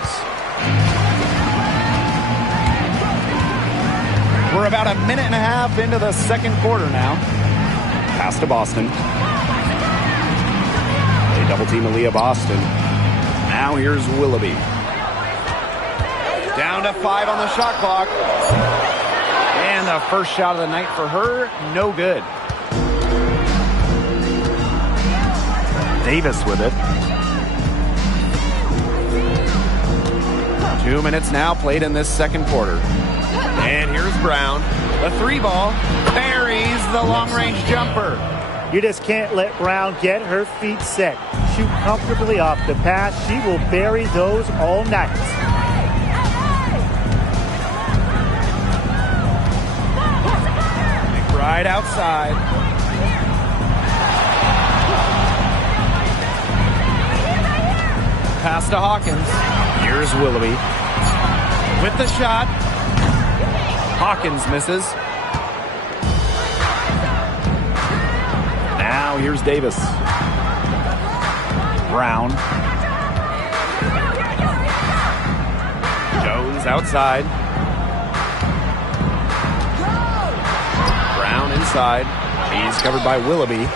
We're about a minute and a half into the second quarter now. Pass to Boston. They double team Aaliyah Boston. Now here's Willoughby. Down to 5 on the shot clock. And the first shot of the night for her, no good. Davis with it. 2 minutes now played in this second quarter. And here's Brown. The three ball buries the long-range jumper. You just can't let Brown get her feet set. Shoot comfortably off the pass. She will bury those all night. McBride outside. Pass to Hawkins. Here's Willoughby. With the shot. Hawkins misses. Now here's Davis. Brown. Jones outside. Brown inside. He's covered by Willoughby.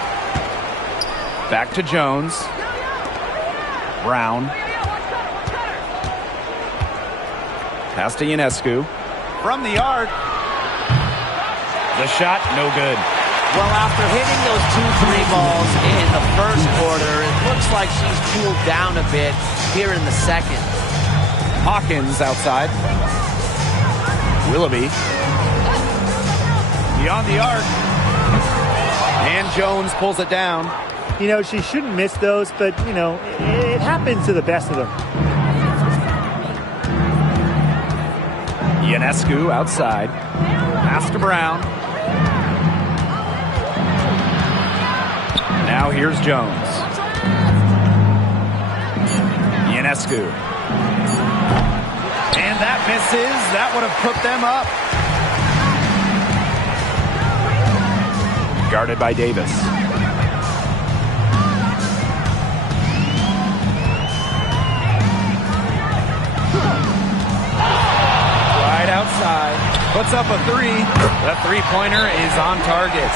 Back to Jones. Brown. Pass to Ionescu. From the arc. The shot, no good. Well, after hitting those 2 3 balls in the first quarter, it looks like she's cooled down a bit here in the second. Hawkins outside. Willoughby. Beyond the arc. And Jones pulls it down. You know, she shouldn't miss those, but, you know, it happens to the best of them. Ionescu outside. Pass to Brown. Now here's Jones. Ionescu. And that misses. That would have put them up. Guarded by Davis. Right outside. Puts up a three. The three-pointer is on target.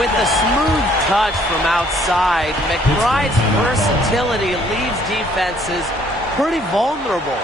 With a smooth touch from outside, McBride's versatility leaves defenses pretty vulnerable.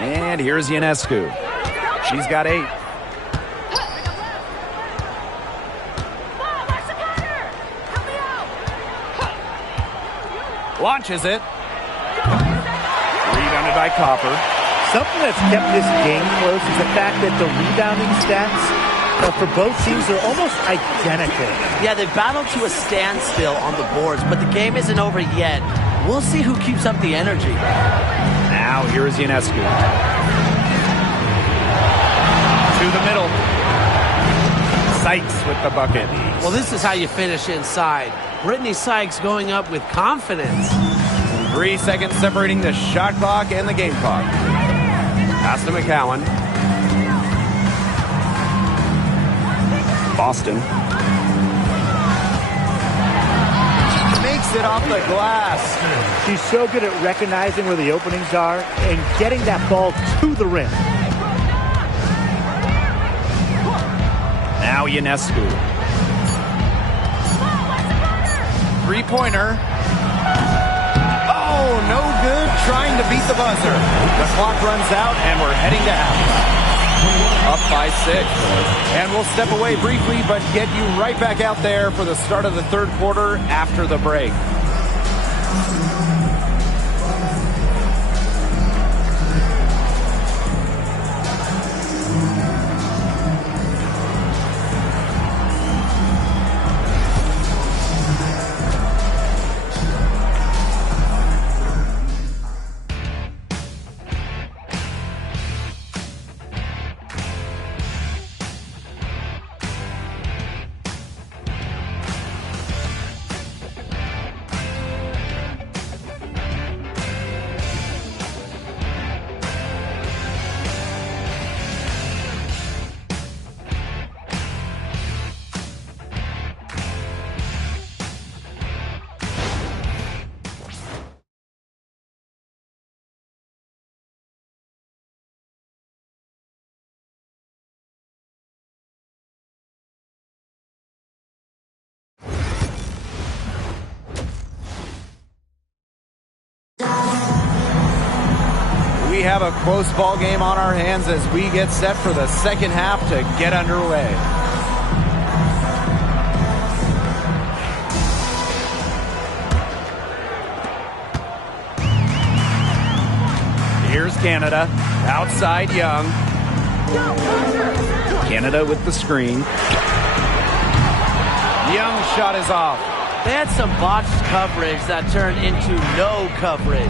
And here's Ionescu. She's got 8. Launches it. Rebounded by Copper. Something that's kept this game close is the fact that the rebounding stats for both teams are almost identical. Yeah, they battled to a standstill on the boards, but the game isn't over yet. We'll see who keeps up the energy. Now here is Ionescu. To the middle. Sykes with the bucket. Well, this is how you finish inside. Brittany Sykes going up with confidence. 3 seconds separating the shot clock and the game clock. Pass to McCowan. Boston. Makes it off the glass. She's so good at recognizing where the openings are and getting that ball to the rim. Now Ionescu. Three-pointer. Oh, no good. Trying to beat the buzzer. The clock runs out, and we're heading to halftime. Up by 6. And we'll step away briefly, but get you right back out there for the start of the third quarter after the break. We have a close ball game on our hands as we get set for the second half to get underway. Here's Canada. Outside Young. Canada with the screen. Young shot is off. They had some botched coverage that turned into no coverage.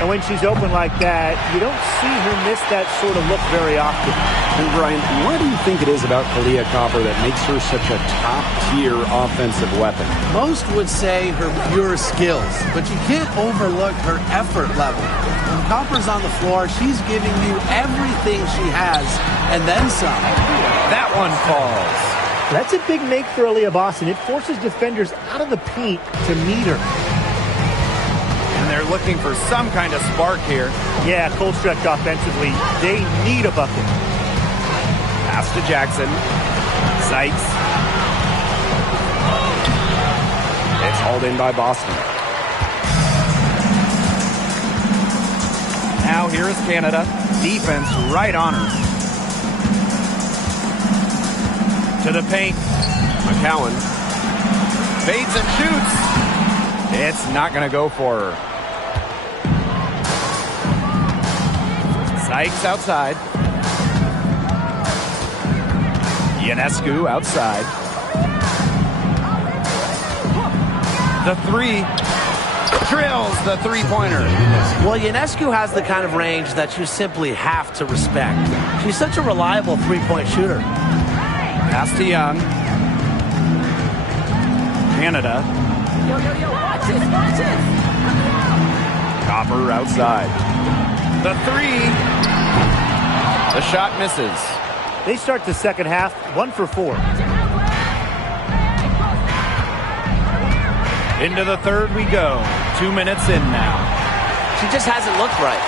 And when she's open like that, you don't see her miss that sort of look very often. And Brian, what do you think it is about Kalia Copper that makes her such a top-tier offensive weapon? Most would say her pure skills, but you can't overlook her effort level. When Copper's on the floor, she's giving you everything she has, and then some. That one falls. That's a big make for Aaliyah Boston. It forces defenders out of the paint to meet her. And they're looking for some kind of spark here. Yeah, cold stretch offensively. They need a bucket. Pass to Jackson. Sykes. It's hauled in by Boston. Now here is Canada. Defense right on her. To the paint. McCowan. Fades and shoots. It's not going to go for her. Sykes outside. Ionescu outside. The three. Drills the three-pointer. Well, Ionescu has the kind of range that you simply have to respect. She's such a reliable three-point shooter. Pass to Young. Canada. Watch this. Copper outside. The three. The shot misses. They start the second half 1 for 4. Into the third we go. 2 minutes in now. She just hasn't looked right.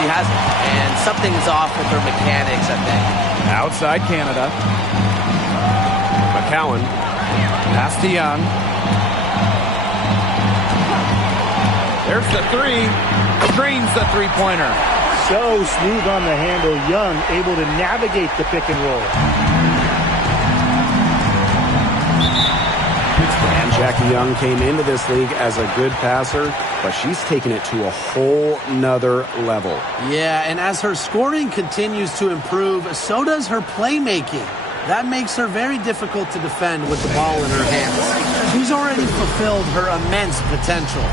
She hasn't. And something's off with her mechanics, I think. Outside Canada. McCowan. Pass to Young. There's the three. Screens the three-pointer. So smooth on the handle. Young able to navigate the pick and roll. And Jackie Young came into this league as a good passer, but she's taken it to a whole nother level. Yeah, and as her scoring continues to improve, so does her playmaking. That makes her very difficult to defend with the ball in her hands. She's already fulfilled her immense potential.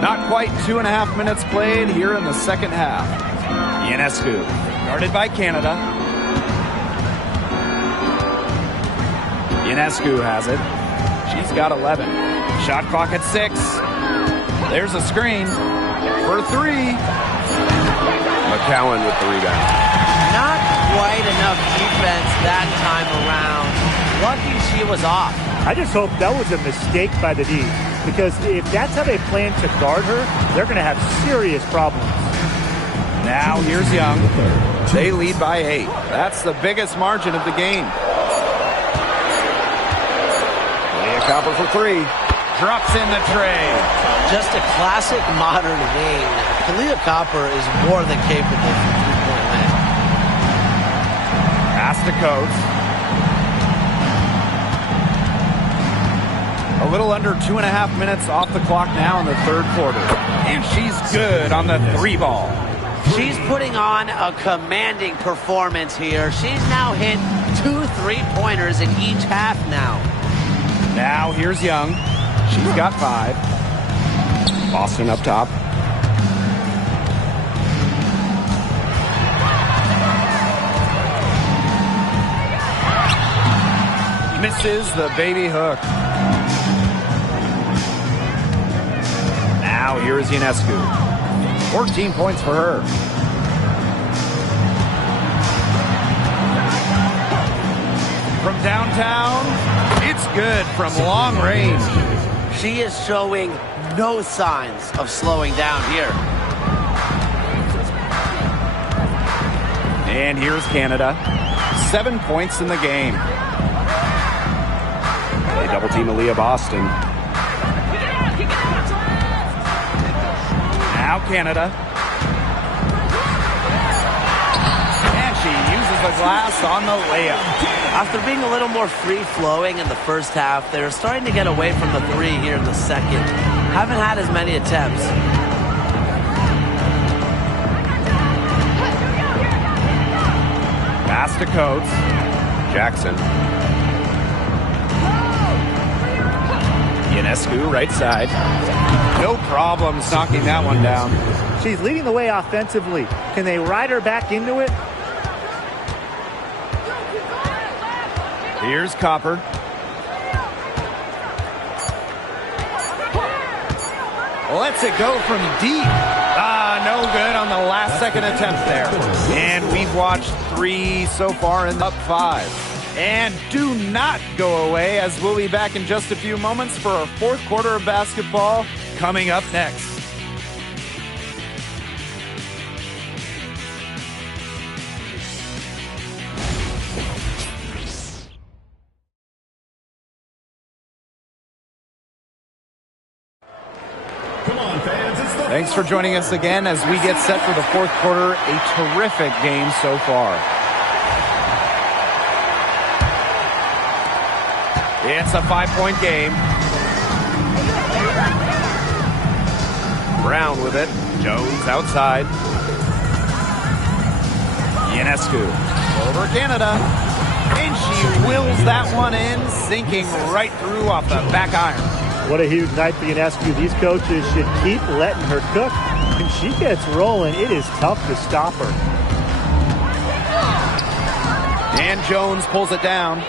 Not quite 2.5 minutes played here in the second half. Ionescu, guarded by Canada. Ionescu has it. She's got 11. Shot clock at 6. There's a screen for 3. McCowan with the rebound. Not quite enough defense that time around. Lucky she was off. I just hope that was a mistake by the D, because if that's how they plan to guard her, they're going to have serious problems. Now here's Young. They lead by 8. That's the biggest margin of the game. Leah Copper for 3. Drops in the tray. Just a classic modern wing. Kalia Copper is more than capable from three-point land. Pass to Coates. A little under 2.5 minutes off the clock now in the third quarter. And she's good on the 3 ball. She's putting on a commanding performance here. She's now hit 2 3-pointers in each half now. Now here's Young. She's got 5. Boston up top. Misses the baby hook. Now here is Ionescu. 14 points for her. From downtown, it's good from long range. She is showing no signs of slowing down here. And here's Canada. 7 points in the game. They double team Aaliyah Boston. Now Canada. And she uses the glass on the layup. After being a little more free-flowing in the first half, they're starting to get away from the 3 here in the second. Haven't had as many attempts. Pass to Coates. Jackson. Ionescu, right side. No problems knocking that one down. She's leading the way offensively. Can they ride her back into it? Here's Copper. Lets it go from deep. No good on the last second attempt there. And we've watched 3 so far and up 5. And do not go away, as we'll be back in just a few moments for our 4th quarter of basketball coming up next. Thanks for joining us again as we get set for the 4th quarter. A terrific game so far. It's a 5-point game. Brown with it. Jones outside. Ionescu over Canada. And she wills that one in, sinking right through off the back iron. What a huge night for Ionescu. These coaches should keep letting her cook. When she gets rolling, it is tough to stop her. And Jones pulls it down.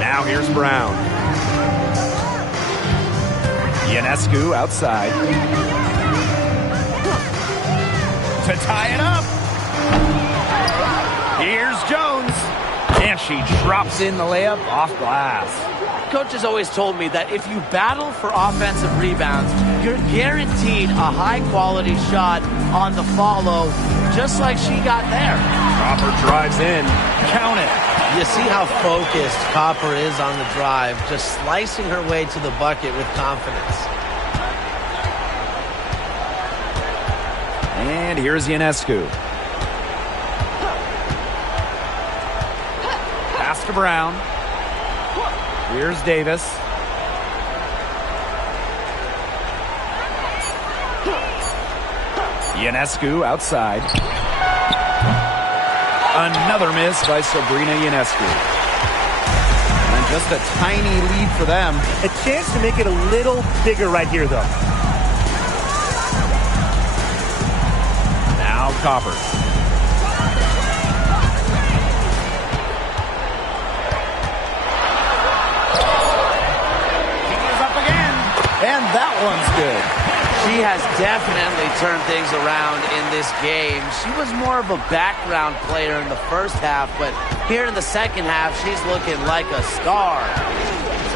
Now here's Brown. Ionescu outside. To tie it up. Here's Jones. And she drops in the layup off glass. Coach has always told me that if you battle for offensive rebounds, you're guaranteed a high-quality shot on the follow, just like she got there. Copper drives in. Count it. You see how focused Copper is on the drive, just slicing her way to the bucket with confidence. And here's Ionescu. Pass to Brown. Here's Davis. Ionescu outside. Another miss by Sabrina Ionescu. And just a tiny lead for them. A chance to make it a little bigger right here, though. Now Copper. He is up again. And that one's good. She has definitely turned things around in this game. She was more of a background player in the first half, but here in the second half, she's looking like a star.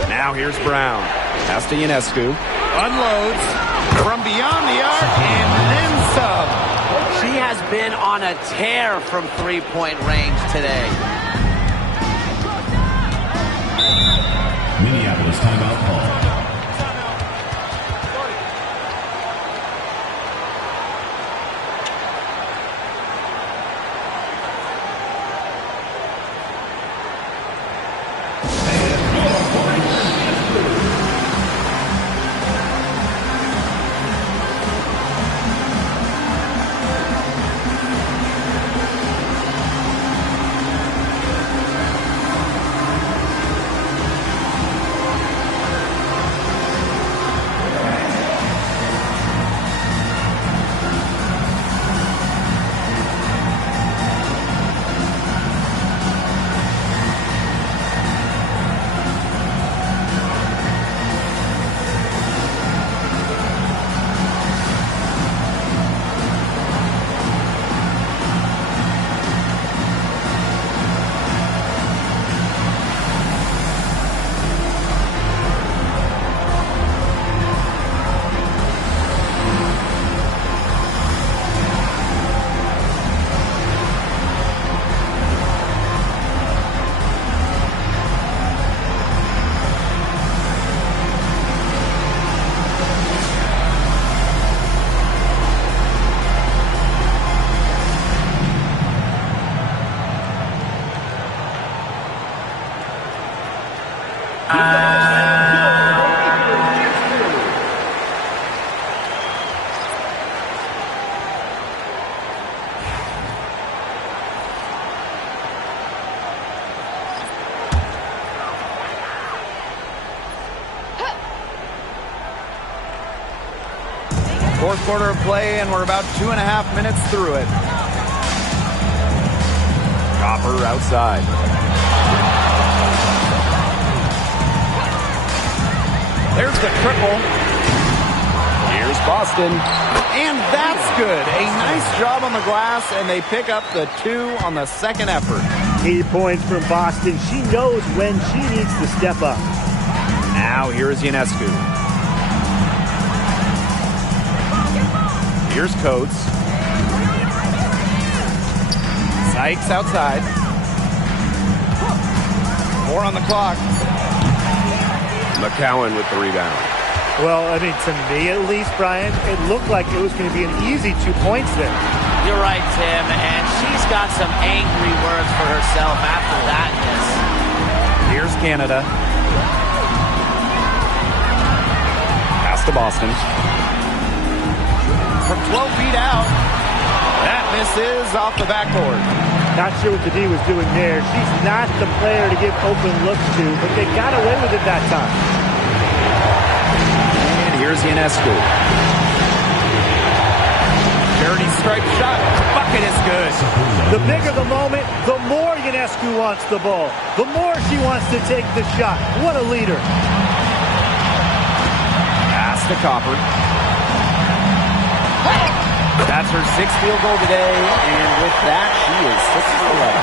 Now here's Brown. Pass to Ionescu. Unloads from beyond the arc and then some. She has been on a tear from three-point range today. Minneapolis timeout call. Fourth quarter of play, and we're about 2.5 minutes through it. Copper outside. There's the triple. Here's Boston. And that's good. A nice job on the glass, and they pick up the 2 on the second effort. 8 points from Boston. She knows when she needs to step up. Now here's Ionescu. Here's Coates. Sykes outside. 4 on the clock. McCowan with the rebound. Well, I mean, to me at least, Brian, it looked like it was going to be an easy 2 points there. You're right, Tim, and she's got some angry words for herself after that miss. Here's Canada. Pass to Boston. From 12 feet out. That misses off the backboard. Not sure what the D was doing there. She's not the player to give open looks to, but they got away with it that time. And here's Ionescu. Charity stripe shot. Bucket is good. The bigger the moment, the more Ionescu wants the ball. The more she wants to take the shot. What a leader. Pass to Copper. That's her 6th field goal today, and with that, she is 6 for 11.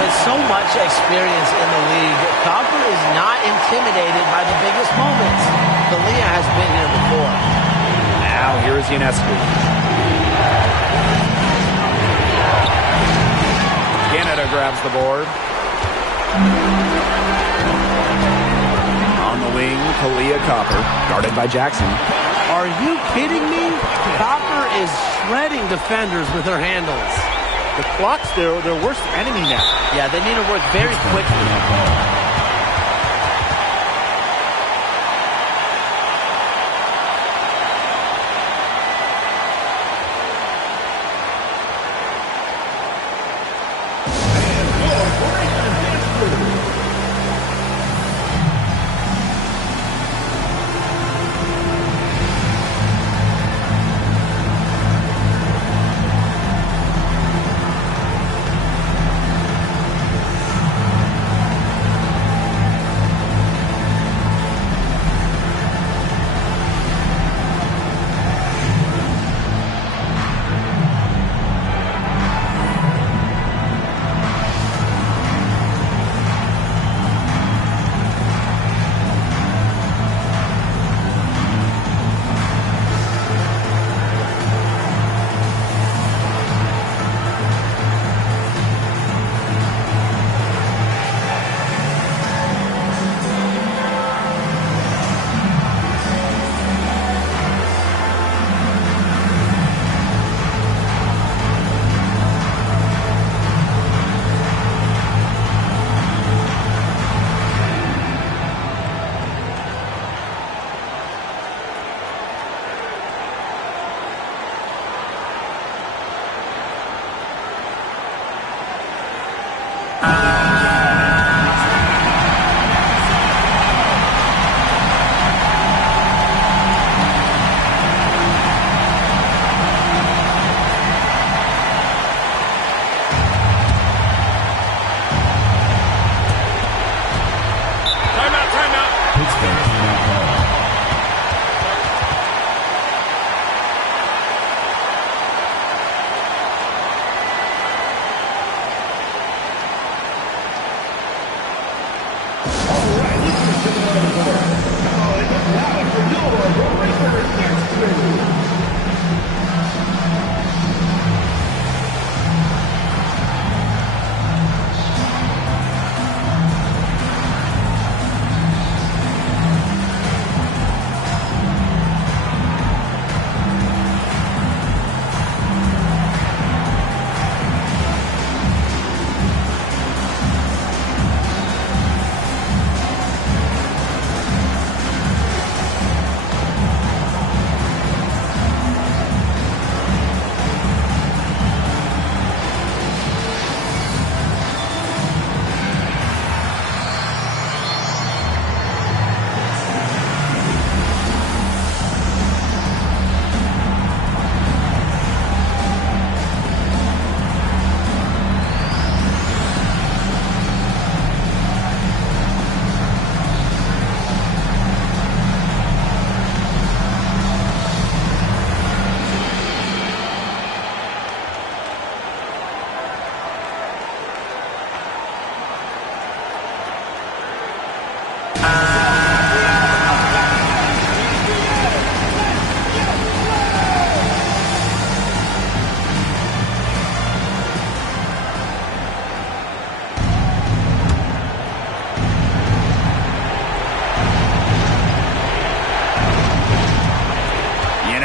With so much experience in the league, Copper is not intimidated by the biggest moments. Kalia has been here before. Now here's Ionescu. Canada grabs the board. On the wing, Kalia Copper, guarded by Jackson. Are you kidding me? Copper is shredding defenders with her handles. The clock's their worst enemy now. Yeah, they need to work very quickly.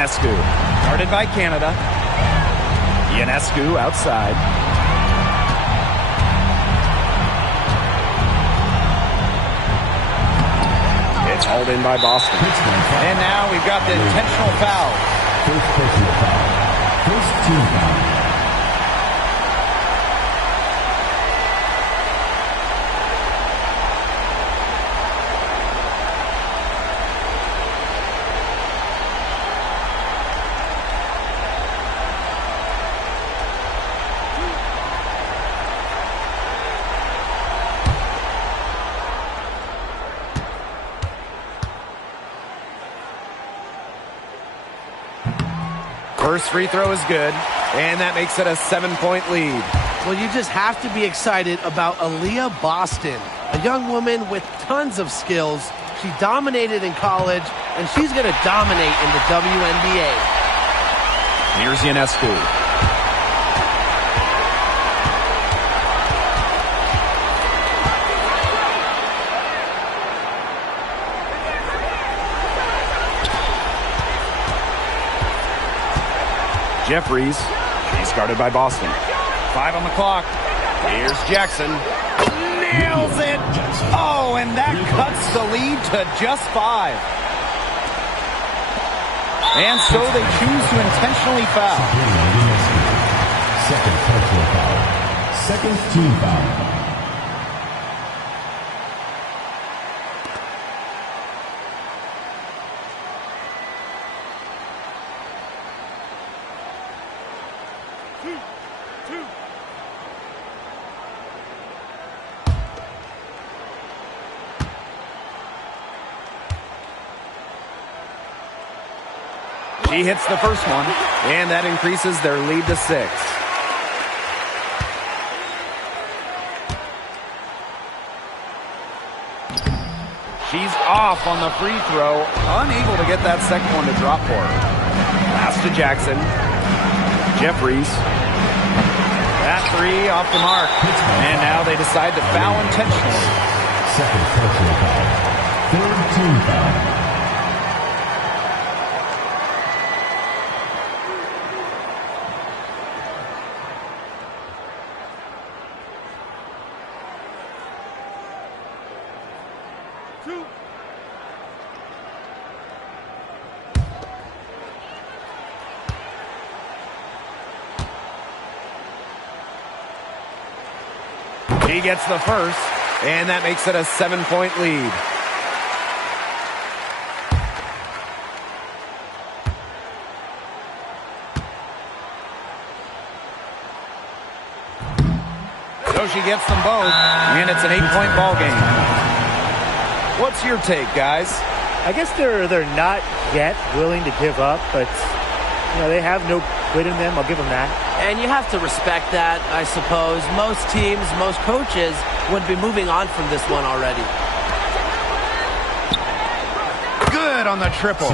Ionescu. Guarded by Canada. Ionescu outside. It's hauled in by Boston. And now we've got the intentional foul. First personal foul. First team foul. First free throw is good, and that makes it a 7-point lead. Well, you just have to be excited about Aaliyah Boston, a young woman with tons of skills. She dominated in college, and she's going to dominate in the WNBA. Here's Ionescu. Jeffries. He's guarded by Boston. 5 on the clock. Here's Jackson. Nails it. Oh, and that cuts the lead to just 5. And so they choose to intentionally foul. Second personal foul. Second team foul. She hits the first one, and that increases their lead to 6. She's off on the free throw, unable to get that second one to drop for her. Pass to Jackson. Jeffries. That 3 off the mark. And now they decide to foul intentionally. Second personal foul. Third team foul. He gets the first, and that makes it a 7-point lead. So she gets them both, and it's an 8-point ball game. What's your take, guys? I guess they're not yet willing to give up, but they have no quit in them. I'll give them that. And you have to respect that, I suppose. Most teams, most coaches would be moving on from this one already. Good on the triple.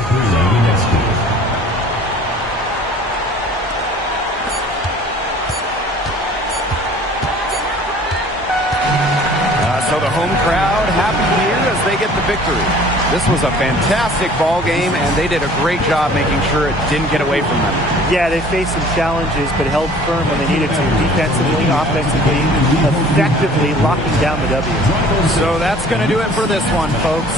So the home crowd happy here as they get the victory. This was a fantastic ball game, and they did a great job making sure it didn't get away from them. Yeah, they faced some challenges, but held firm when they needed to, defensively, offensively, effectively locking down the W. So that's going to do it for this one, folks.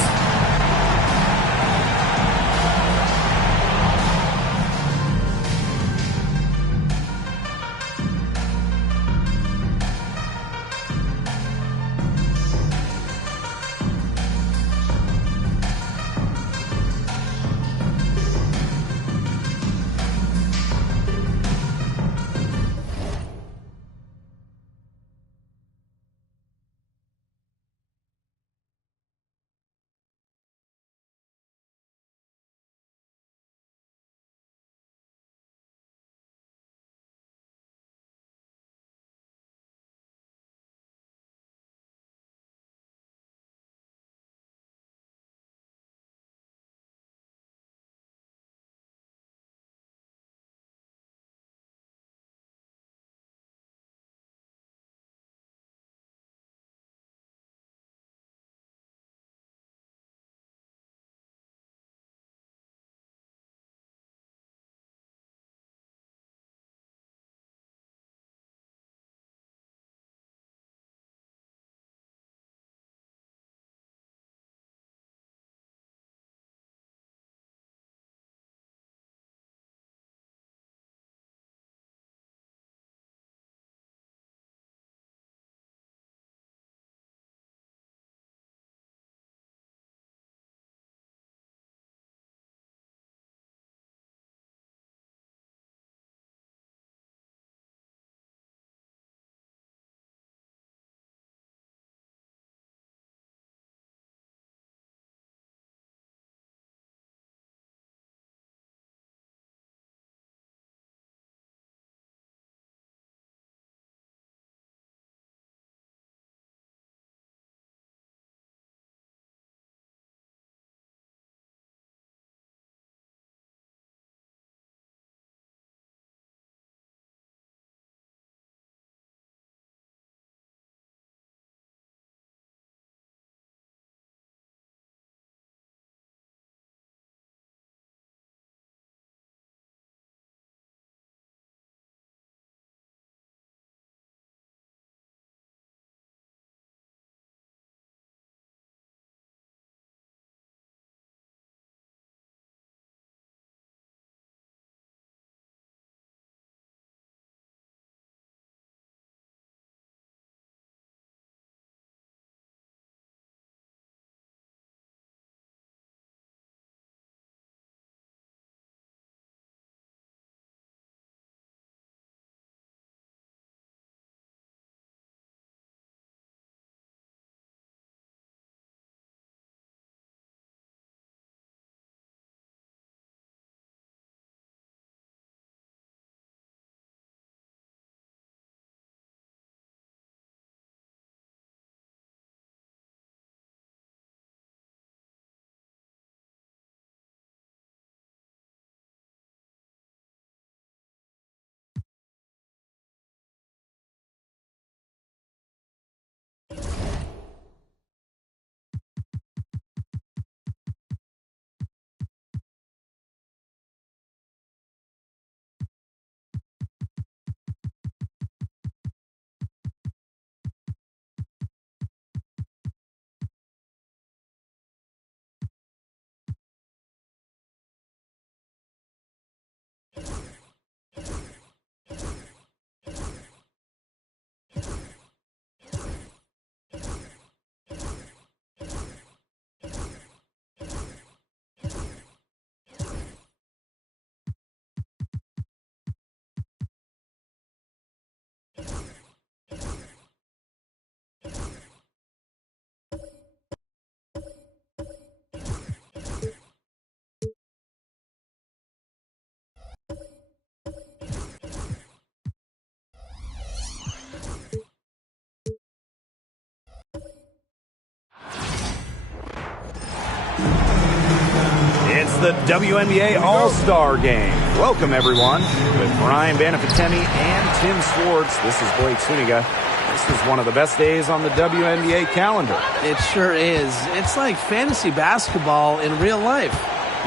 It's the WNBA All-Star Game. Welcome, everyone. With Brian Banafitemi and Tim Swartz, this is Blake Suniga. This is one of the best days on the WNBA calendar. It sure is. It's like fantasy basketball in real life.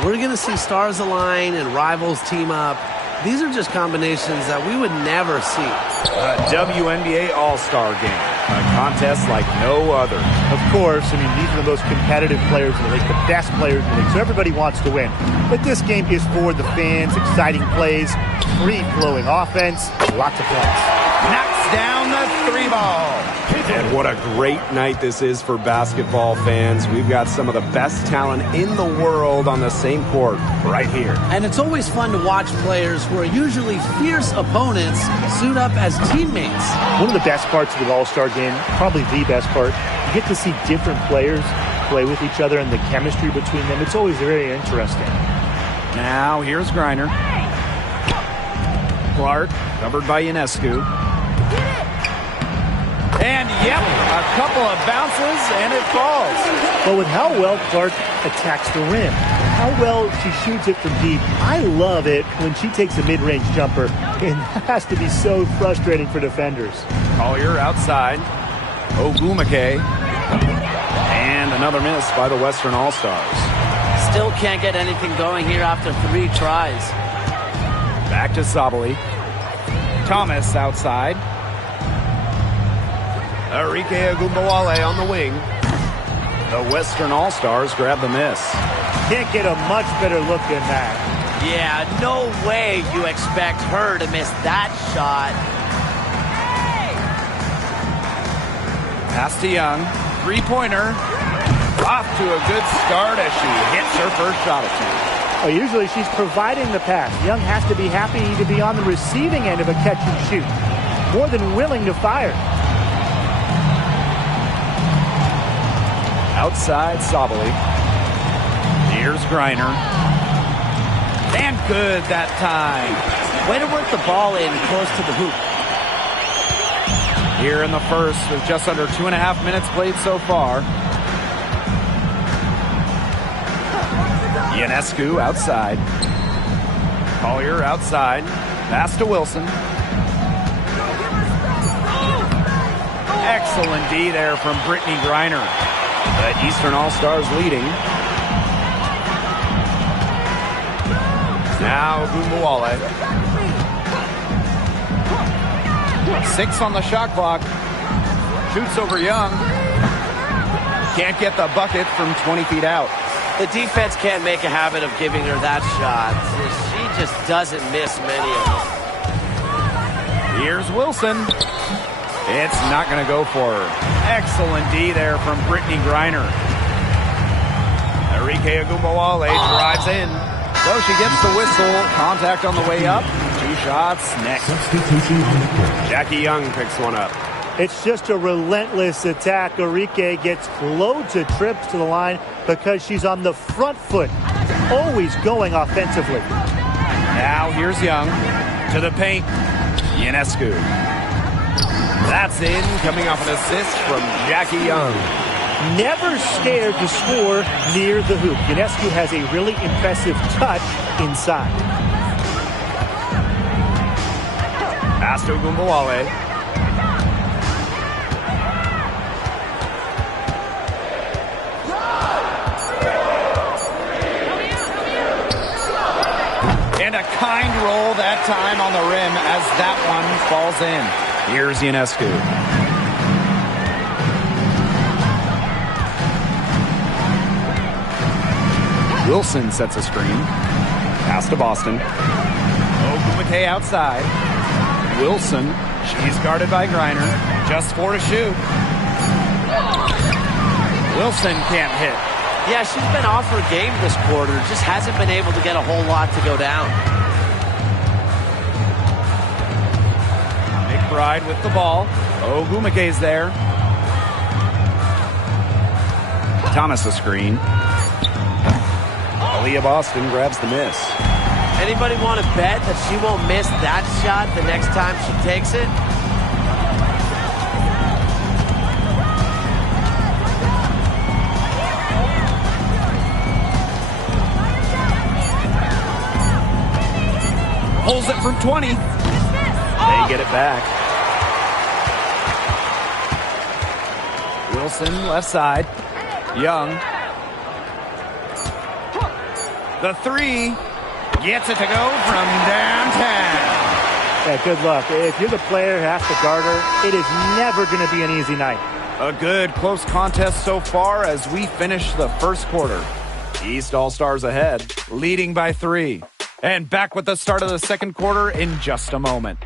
We're going to see stars align and rivals team up. These are just combinations that we would never see. A WNBA All-Star Game, a contest like no other. Of course, I mean, these are the most competitive players in the league, the best players in the league, so everybody wants to win. But this game is for the fans, exciting plays, free-flowing offense, lots of points. Knocks down the three ball. And what a great night this is for basketball fans. We've got some of the best talent in the world on the same court right here. And it's always fun to watch players who are usually fierce opponents suit up as teammates. One of the best parts of the All-Star Game, probably the best part, you get to see different players play with each other and the chemistry between them. It's always very interesting. Now here's Griner. Clark covered by Ionescu. And, yep, a couple of bounces, and it falls. But with how well Clark attacks the rim, how well she shoots it from deep, I love it when she takes a mid-range jumper. And that has to be so frustrating for defenders. Collier outside. Ogumake. And another miss by the Western All-Stars. Still can't get anything going here after 3 tries. Back to Sabali. Thomas outside. Arike Agumbawale on the wing. The Western All-Stars grab the miss. Can't get a much better look than that. Yeah, no way you expect her to miss that shot. Pass to Young. Three-pointer. Off to a good start as she hits her first shot attempt. Well, usually she's providing the pass. Young has to be happy to be on the receiving end of a catch and shoot. More than willing to fire. Outside Sabali. Here's Griner. And good that time. Way to work the ball in close to the hoop. Here in the first with just under 2.5 minutes played so far. Ionescu outside. Collier outside. Pass to Wilson. Excellent D there from Brittany Griner. The Eastern All-Stars leading. Now Gumbuwale. 6 on the shot clock. Shoots over Young. Can't get the bucket from 20 feet out. The defense can't make a habit of giving her that shot. She just doesn't miss many of them. Here's Wilson. It's not going to go for her. Excellent D there from Brittany Griner. Arike Agumbawale drives in. So she gets the whistle. Contact on the way up. 2 shots next. Jackie Young picks one up. It's just a relentless attack. Arike gets loads of trips to the line because she's on the front foot. Always going offensively. Now here's Young to the paint. Ionescu. That's in, coming off an assist from Jackie Young. Never scared to score near the hoop. Ionescu has a really impressive touch inside. Pass to Gumbuwale. And a kind roll that time on the rim as that one falls in. Here's Ionescu. Wilson sets a screen. Pass to Boston. Ogumake outside. Wilson. She's guarded by Griner. Just 4 to shoot. Wilson can't hit. Yeah, she's been off her game this quarter. Just hasn't been able to get a whole lot to go down. McBride with the ball. Ogumake's there. Thomas a screen. Aaliyah Boston grabs the miss. Anybody want to bet that she won't miss that shot the next time she takes it? Pulls it from 20. They get it back. Wilson, left side. Young. The three. Gets it to go from downtown. Yeah, good luck. If you're the player who has to guard her, it is never going to be an easy night. A good close contest so far as we finish the first quarter. East All-Stars ahead, leading by 3. And back with the start of the second quarter in just a moment.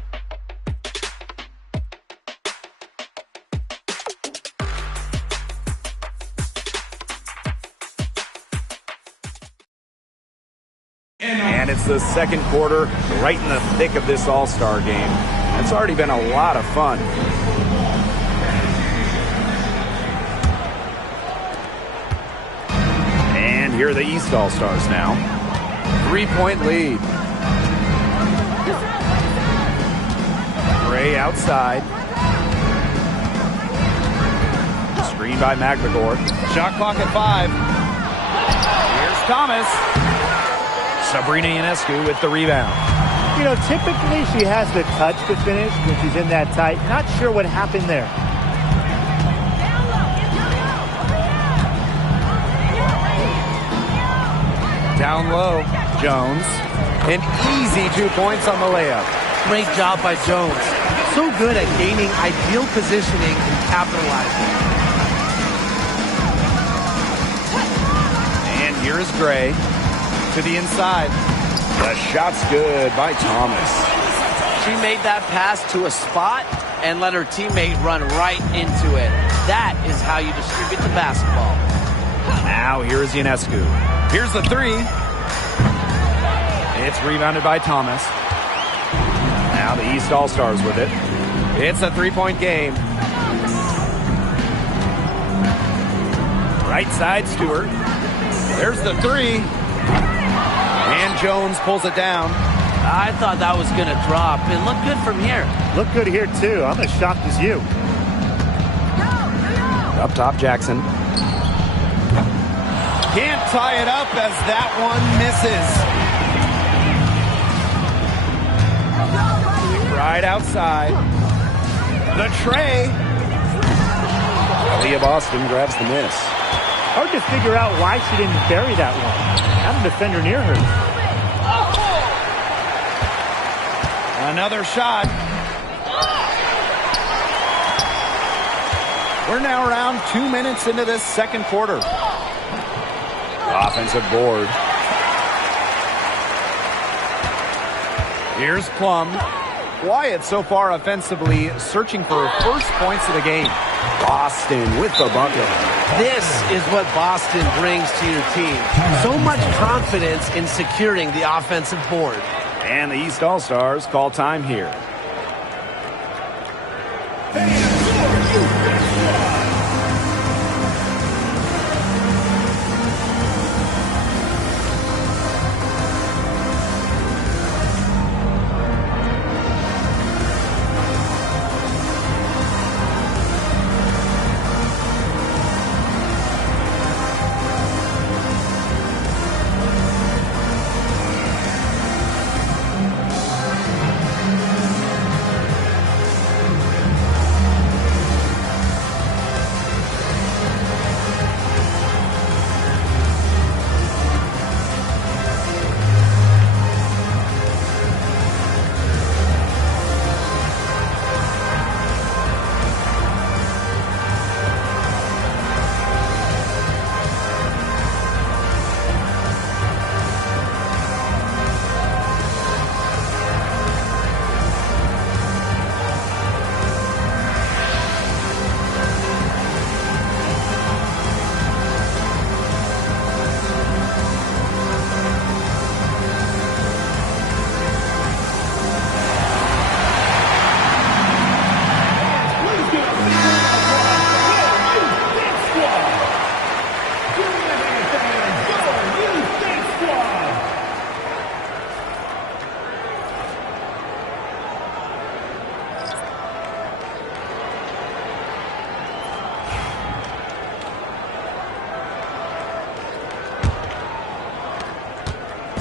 And it's the second quarter, right in the thick of this All-Star game. It's already been a lot of fun. And here are the East All-Stars now. 3-point lead. Gray outside. Screen by McGregor. Shot clock at 5. Here's Thomas. Sabrina Ionescu with the rebound. You know, typically she has the touch to finish when she's in that tight. Not sure what happened there. Down low, Jones. An easy 2 points on the layup. Great job by Jones. So good at gaining ideal positioning and capitalizing. And here's Gray to the inside. The shot's good by Thomas. She made that pass to a spot and let her teammate run right into it. That is how you distribute the basketball. Now here's Ionescu. Here's the 3. It's rebounded by Thomas. Now the East All-Stars with it. It's a 3-point game. Right side, Stewart. There's the 3. And Jones pulls it down. I thought that was going to drop. It looked good from here. Look good here, too. I'm as shocked as you. Up top, Jackson. Can't tie it up as that one misses. Right outside. The tray. Leah Boston grabs the miss. Hard to figure out why she didn't bury that one. Had a defender near her. Another shot. We're now around 2 minutes into this second quarter. Offensive board. Here's Plum. Quiet so far offensively, searching for first points of the game. Boston with the bucket. This is what Boston brings to your team. So much confidence in securing the offensive board. And the East All-Stars call time here.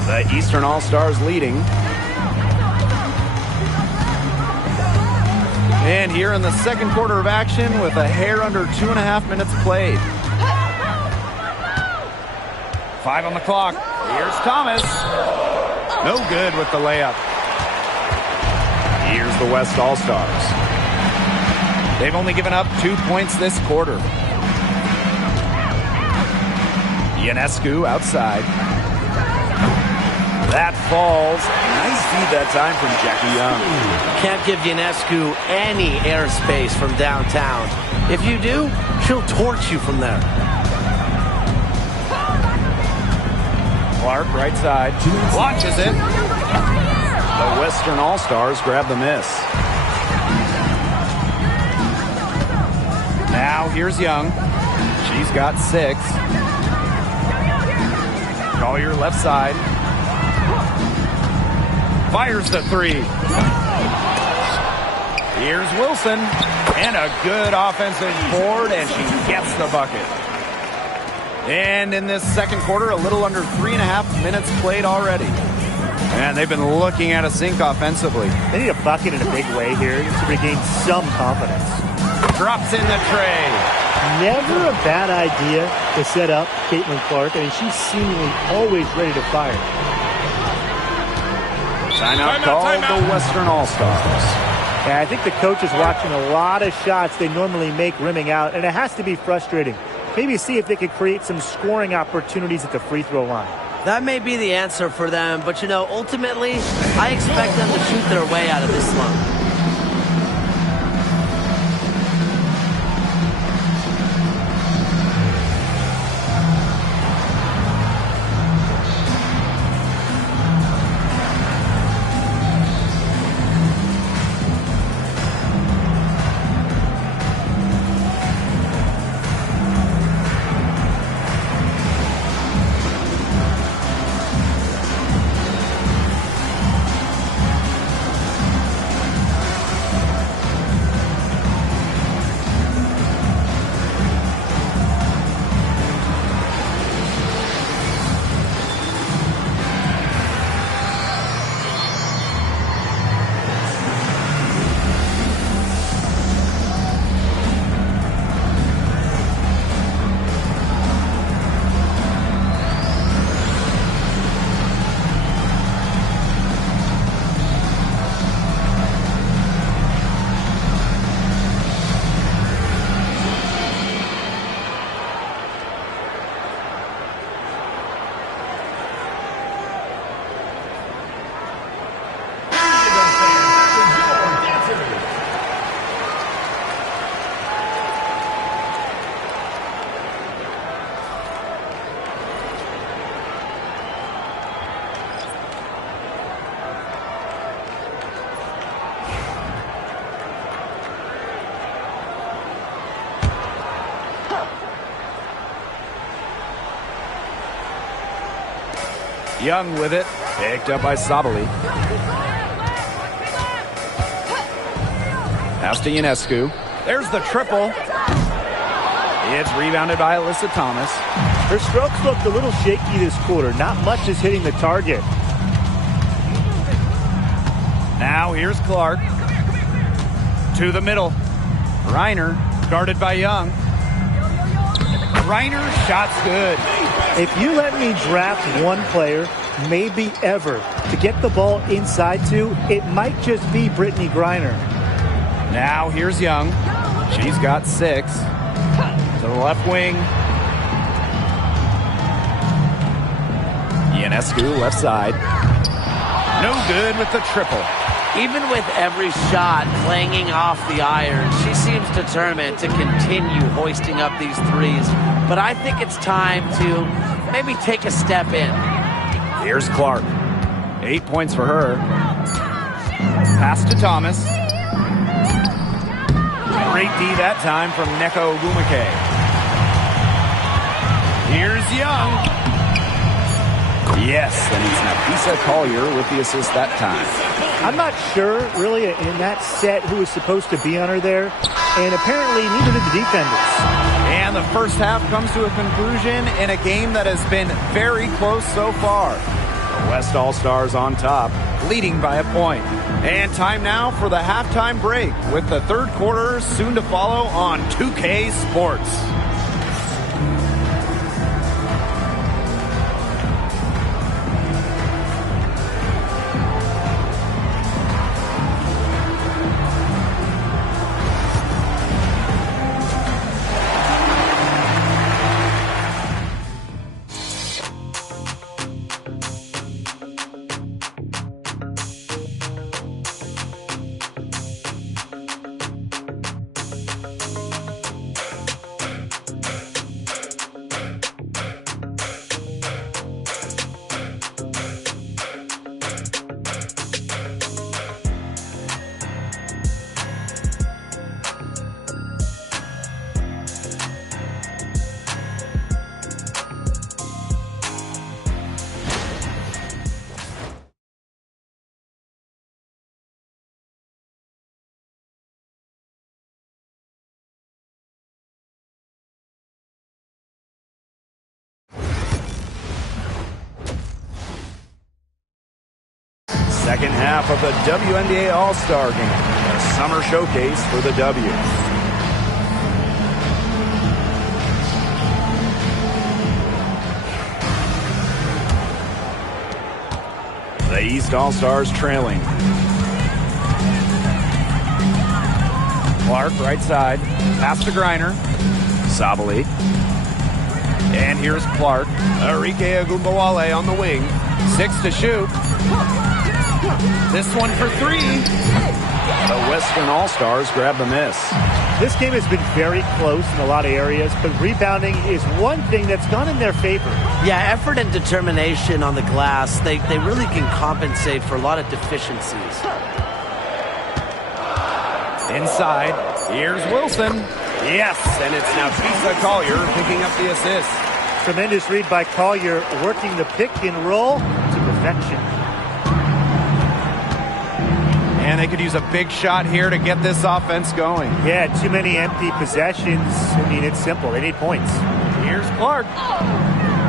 The Eastern All-Stars leading. And here in the second quarter of action with a hair under 2.5 minutes played. 5 on the clock. Here's Thomas. No good with the layup. Here's the West All-Stars. They've only given up 2 points this quarter. Ionescu outside. That falls. Nice feed that time from Jackie Young. Can't give Ionescu any airspace from downtown. If you do, she'll torch you from there. Clark, right side, launches it. The Western All-Stars grab the miss. Now here's Young. She's got 6. Collier left side. Fires the 3. Here's Wilson. And a good offensive board, and she gets the bucket. And in this second quarter, a little under 3.5 minutes played already. And they've been looking at a sink offensively. They need a bucket in a big way here to regain some confidence. Drops in the tray. Never a bad idea to set up Caitlin Clark. I mean, she's seemingly always ready to fire. Timeout called the Western All-Stars. Yeah, I think the coach is watching a lot of shots they normally make rimming out, and it has to be frustrating. Maybe see if they could create some scoring opportunities at the free throw line. That may be the answer for them, but you know, ultimately, I expect them to shoot their way out of this slump. Young with it. Picked up by Sabali. Pass to Ionescu. There's the triple. It's rebounded by Alyssa Thomas. Her strokes looked a little shaky this quarter. Not much is hitting the target. Now here's Clark. To the middle. Reiner guarded by Young. Reiner, shot's good. If you let me draft one player, maybe ever, to get the ball inside to, it might just be Brittany Griner. Now here's Young. She's got 6. To the left wing. Ionescu, left side. No good with the triple. Even with every shot clanging off the iron, she seems determined to continue hoisting up these threes. But I think it's time to maybe take a step in. Here's Clark. 8 points for her. Pass to Thomas. Great D that time from Neko Ogumake. Here's Young. Yes, and it's Napisa Collier with the assist that time. I'm not sure, really, in that set who was supposed to be on her there, and apparently neither did the defenders. And the first half comes to a conclusion in a game that has been very close so far. The West All-Stars on top, leading by a point. And time now for the halftime break, with the third quarter soon to follow on 2K Sports. Second half of the WNBA All-Star Game, a summer showcase for the W. The East All-Stars trailing. Clark, right side, pass to Griner. Sabali. And here's Clark. Arike Agumbawale on the wing. 6 to shoot. This one for 3. The Western All-Stars grab the miss. This game has been very close in a lot of areas, but rebounding is one thing that's gone in their favor. Yeah, effort and determination on the glass, they really can compensate for a lot of deficiencies. Inside, here's Wilson. Yes, and it's now Tisa Collier picking up the assist. Tremendous read by Collier, working the pick and roll to perfection. And they could use a big shot here to get this offense going. Yeah, too many empty possessions. I mean, it's simple. They need points. Here's Clark.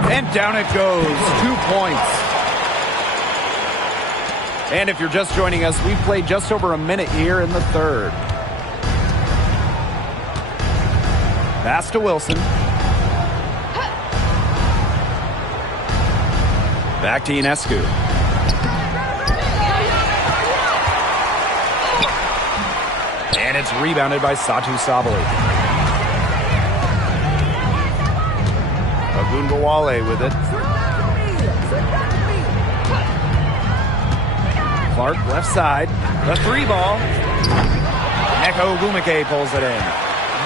And down it goes. 2 points. And if you're just joining us, we've played just over a minute here in the third. Pass to Wilson. Back to Ionescu. And it's rebounded by Satu Sabali. Agunbawale with it. Clark left side. The 3 ball. Neko Gumake pulls it in.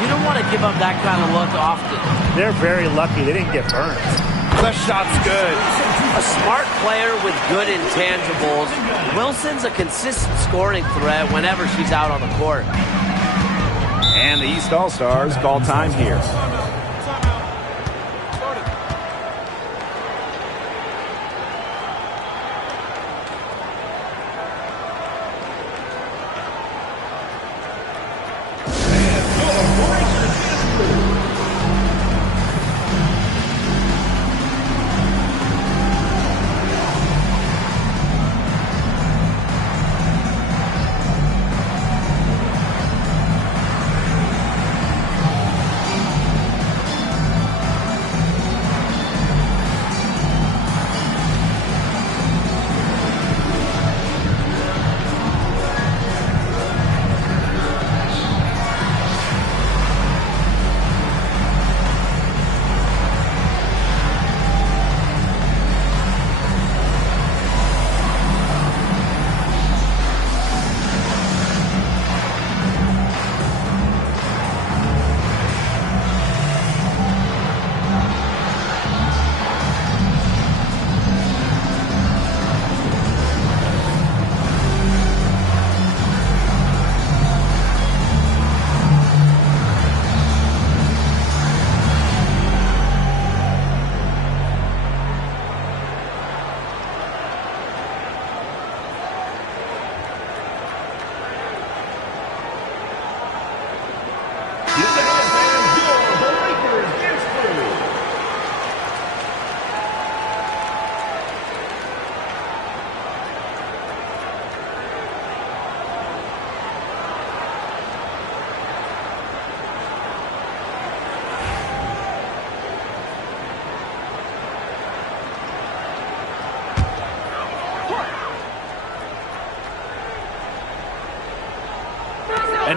You don't want to give up that kind of look often. They're very lucky they didn't get burned. The shot's good. A smart player with good intangibles. Wilson's a consistent scoring threat whenever she's out on the court. And the East All-Stars call time here.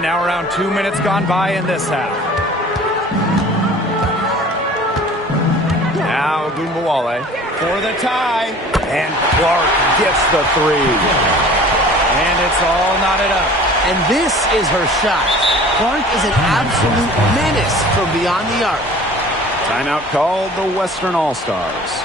And now around 2 minutes gone by in this half. Now Gumbawale for the tie. And Clark gets the three. And it's all knotted up. And this is her shot. Clark is an absolute menace from beyond the arc. Timeout called the Western All-Stars.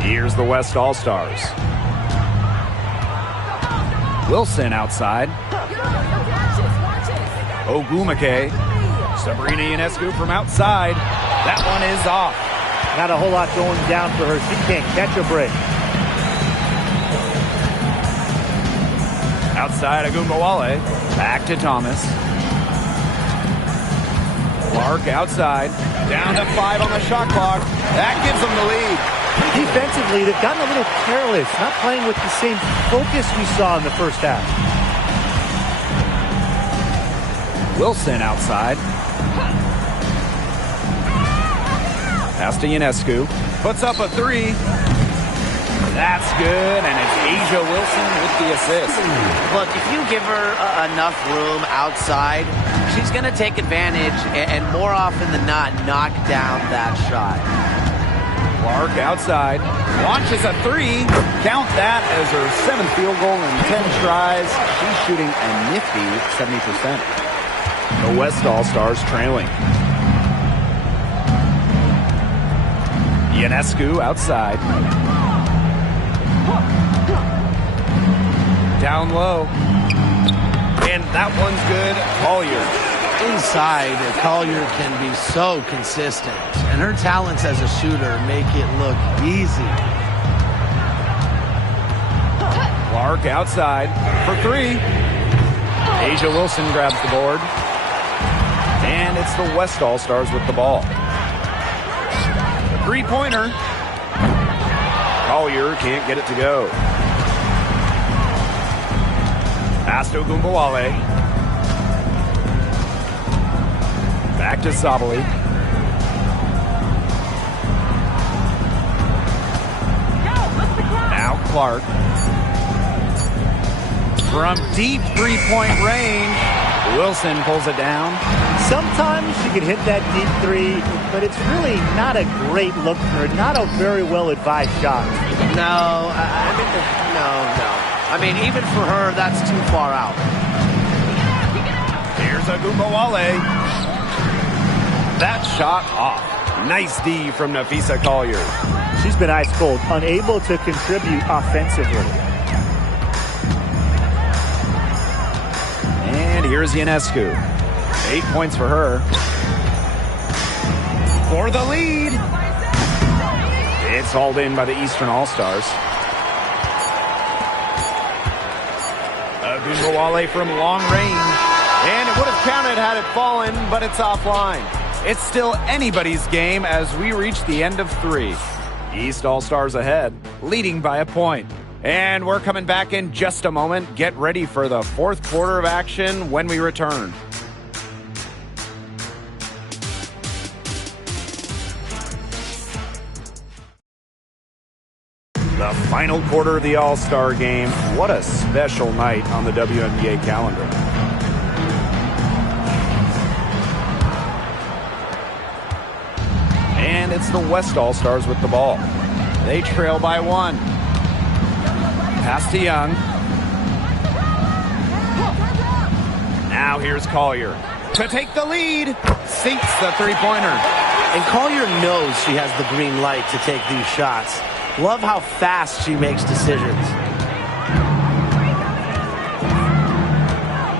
Here's the West All-Stars. Wilson outside. Ogumake. Sabrina Ionescu from outside. That one is off. Not a whole lot going down for her. She can't catch a break. Outside Agumbawale. Back to Thomas. Clark outside. Down to 5 on the shot clock. That gives them the lead. Defensively, they've gotten a little careless, not playing with the same focus we saw in the first half. Wilson outside. Pass to Ionescu. Puts up a three. That's good, and it's Asia Wilson with the assist. Look, if you give her enough room outside, she's going to take advantage and more often than not knock down that shot. Clark outside. Launches a three. Count that as her 7th field goal in 10 tries. She's shooting a nifty 70%. The West All-Stars trailing. Ionescu outside. Down low. And that one's good. Collier. Inside, Collier can be so consistent. And her talents as a shooter make it look easy. Clark outside for three. Asia Wilson grabs the board. And it's the West All-Stars with the ball. The three-pointer. Collier can't get it to go. Pass to Gumbawale. Back to Sabali. Now Clark. From deep three-point range, Wilson pulls it down. Sometimes she could hit that deep three, but it's really not a great look for her. Not a very well-advised shot. No. I mean, even for her, that's too far out. Here's Agumbawale. That shot off. Nice D from Nafisa Collier. She's been ice cold, unable to contribute offensively. And here's Ionescu. 8 points for her. For the lead. It's hauled in by the Eastern All-Stars. Agumbawale from long range. And it would have counted had it fallen, but it's offline. It's still anybody's game as we reach the end of 3. East All-Stars ahead, leading by a point. And we're coming back in just a moment. Get ready for the 4th quarter of action when we return. The final quarter of the All-Star game. What a special night on the WNBA calendar. And it's the West All-Stars with the ball. They trail by 1. Pass to Young. Now here's Collier to take the lead. Sinks the three-pointer. And Collier knows she has the green light to take these shots. Love how fast she makes decisions.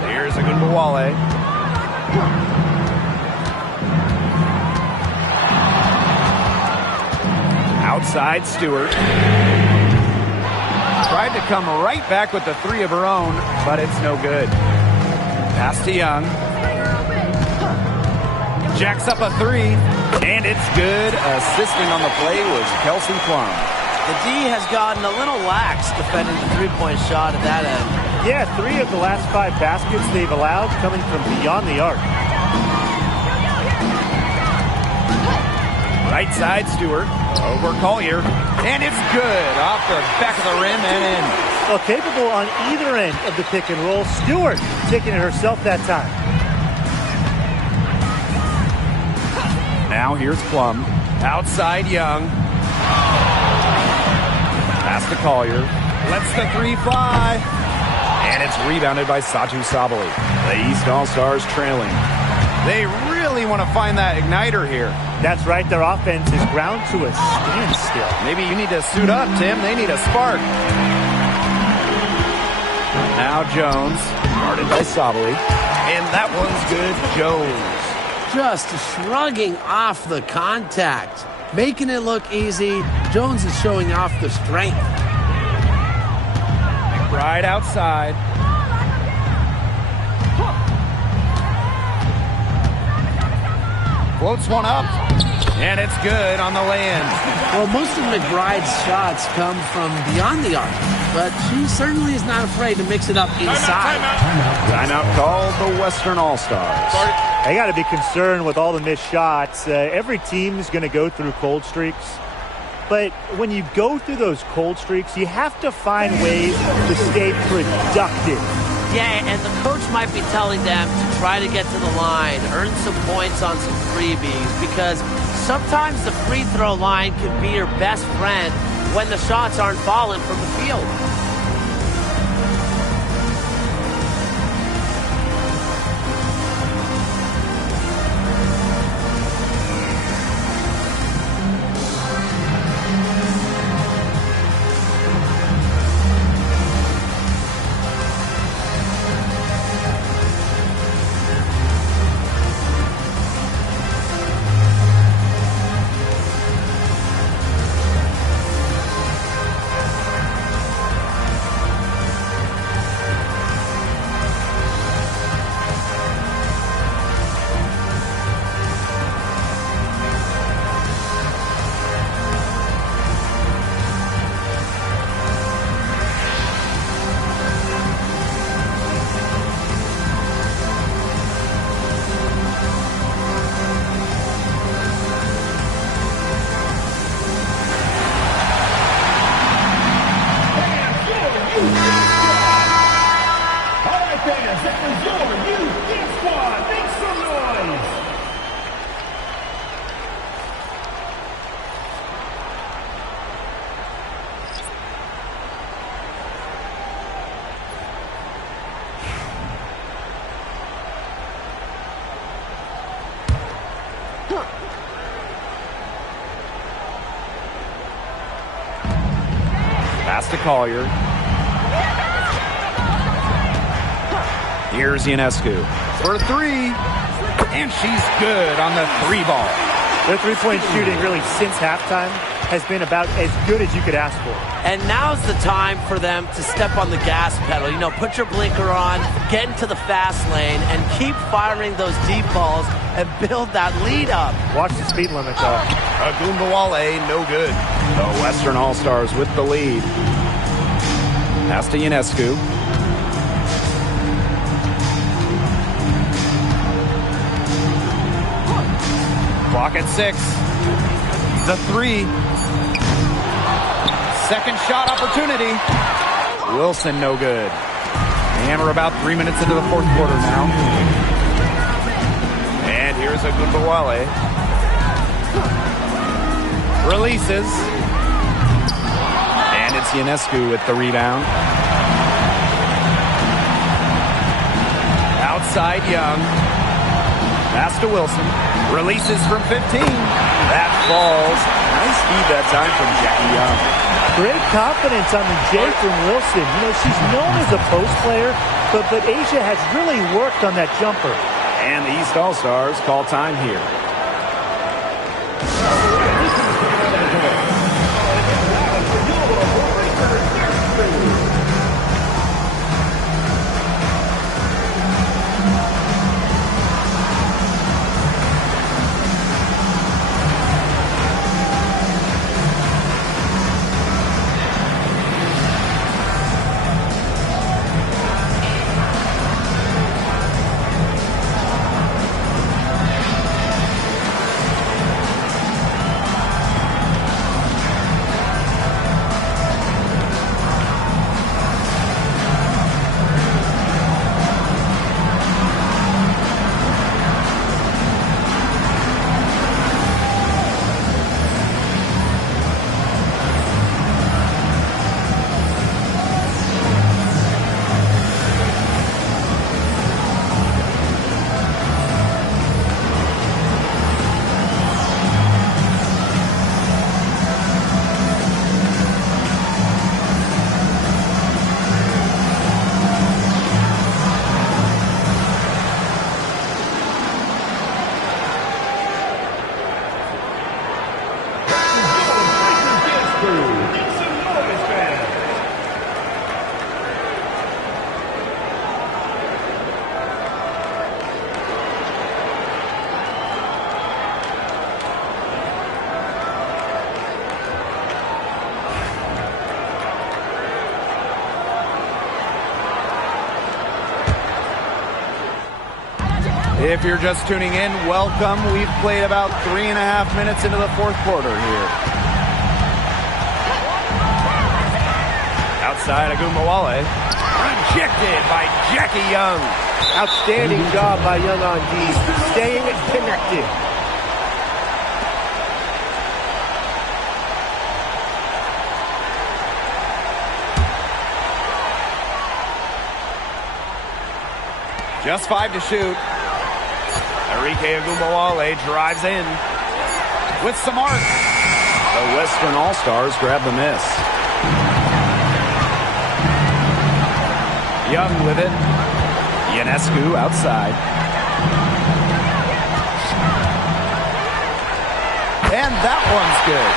Here's Agunbowale. Outside Stewart. Tried to come right back with the 3 of her own, but it's no good. Pass to Young. Jacks up a 3, and it's good. Assisting on the play was Kelsey Plum. The D has gotten a little lax defending the three-point shot at that end. Yeah, 3 of the last 5 baskets they've allowed coming from beyond the arc. Right side Stewart. Over Collier. And it's good. Off the back of the rim and in. Well, capable on either end of the pick and roll. Stewart taking it herself that time. Now here's Plum. Outside Young. Pass to Collier. Lets the 3 fly. And it's rebounded by Satu Sabali. The East All-Stars trailing. They really want to find that igniter here. That's right. Their offense is ground to a standstill. Maybe you need to suit up, Tim. They need a spark. Now Jones. Guarded by Sabali. And that one's good. Jones. Just shrugging off the contact. Making it look easy. Jones is showing off the strength. McBride outside. Floats one up. And it's good on the lay-in. Well, most of McBride's shots come from beyond the arc, but she certainly is not afraid to mix it up inside. Timeout called the Western All-Stars. They got to be concerned with all the missed shots. Every team is going to go through cold streaks. But when you go through those cold streaks, you have to find ways to stay productive. Yeah, and the coach might be telling them to try to get to the line, earn some points on some freebies, because sometimes the free throw line can be your best friend when the shots aren't falling from the field. Pass to Collier. Here's Ionescu for 3. And she's good on the 3 ball. Their three-point shooting really since halftime has been about as good as you could ask for. And now's the time for them to step on the gas pedal. You know, put your blinker on, get into the fast lane, and keep firing those deep balls and build that lead up. Watch the speed limit, though. Agumbawale, no good. The Western All-Stars with the lead. Pass to Ionescu. Clock at 6. The 3. Second shot opportunity. Wilson, no good. And we're about 3 minutes into the fourth quarter now. And here's Agumbawale. Releases. And it's Ionescu with the rebound. Outside Young. Pass to Wilson. Releases from 15. That falls. Nice feed that time from Jackie Young. Great confidence on the J from Wilson. You know, she's known as a post player, but Asia has really worked on that jumper. And the East All-Stars call time here. If you're just tuning in, welcome. We've played about 3.5 minutes into the fourth quarter here. Outside Agumbawale. Rejected by Jackie Young. Outstanding job by Young on D. Staying connected. Just 5 to shoot. Enrique Agumbawale drives in with some arc. The Western All-Stars grab the miss. Young with it. Ionescu outside. And that one's good.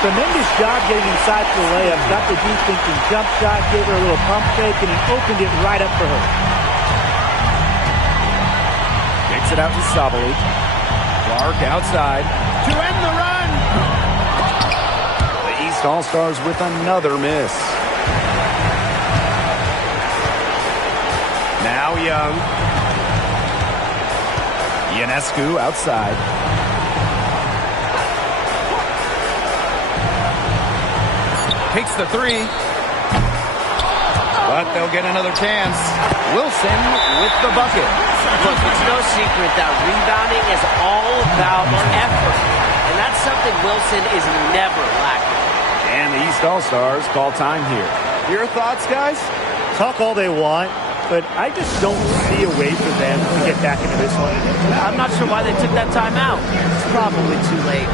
Tremendous job getting inside for the layup. Got the deep thinking jump shot, gave her a little pump fake, and he opened it right up for her. It out to Sabali. Clark outside to end the run. The East All-Stars with another miss. Now Young. Ionescu outside. Takes the 3. But they'll get another chance. Wilson with the bucket. Look, it's no secret that rebounding is all about effort. And that's something Wilson is never lacking. And the East All-Stars call time here. Your thoughts, guys? Talk all they want, but I just don't see a way for them to get back into this one. I'm not sure why they took that time out. It's probably too late.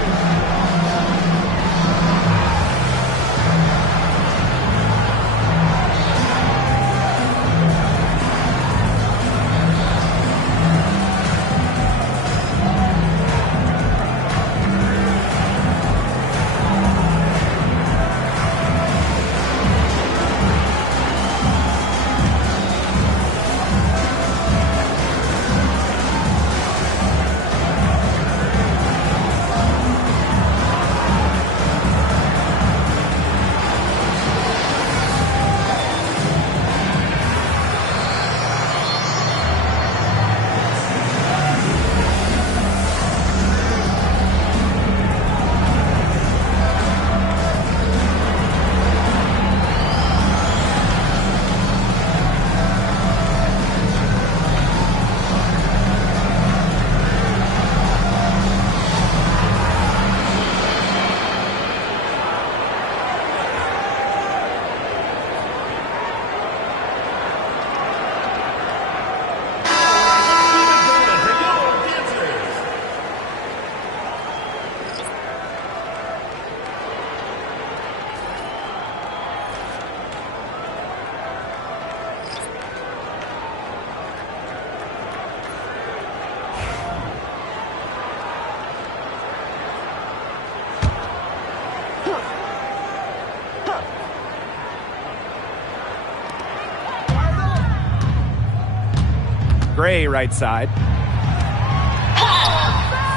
Gray right side.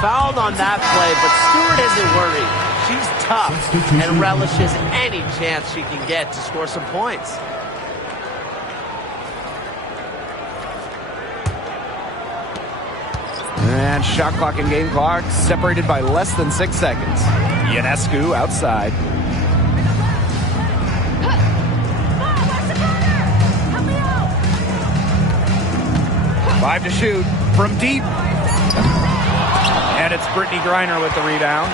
Fouled on that play, but Stewart isn't worried. She's tough and relishes any chance she can get to score some points. And shot clock and game clock separated by less than 6 seconds. Ionescu outside. Five to shoot from deep. And it's Brittany Griner with the rebound.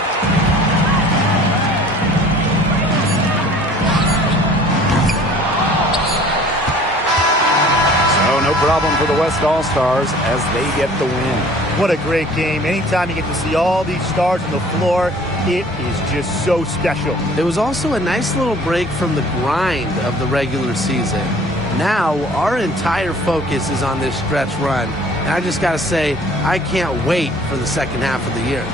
So no problem for the West All-Stars as they get the win. What a great game. Anytime you get to see all these stars on the floor, it is just so special. It was also a nice little break from the grind of the regular season. Now, our entire focus is on this stretch run. And I just got to say, I can't wait for the second half of the year.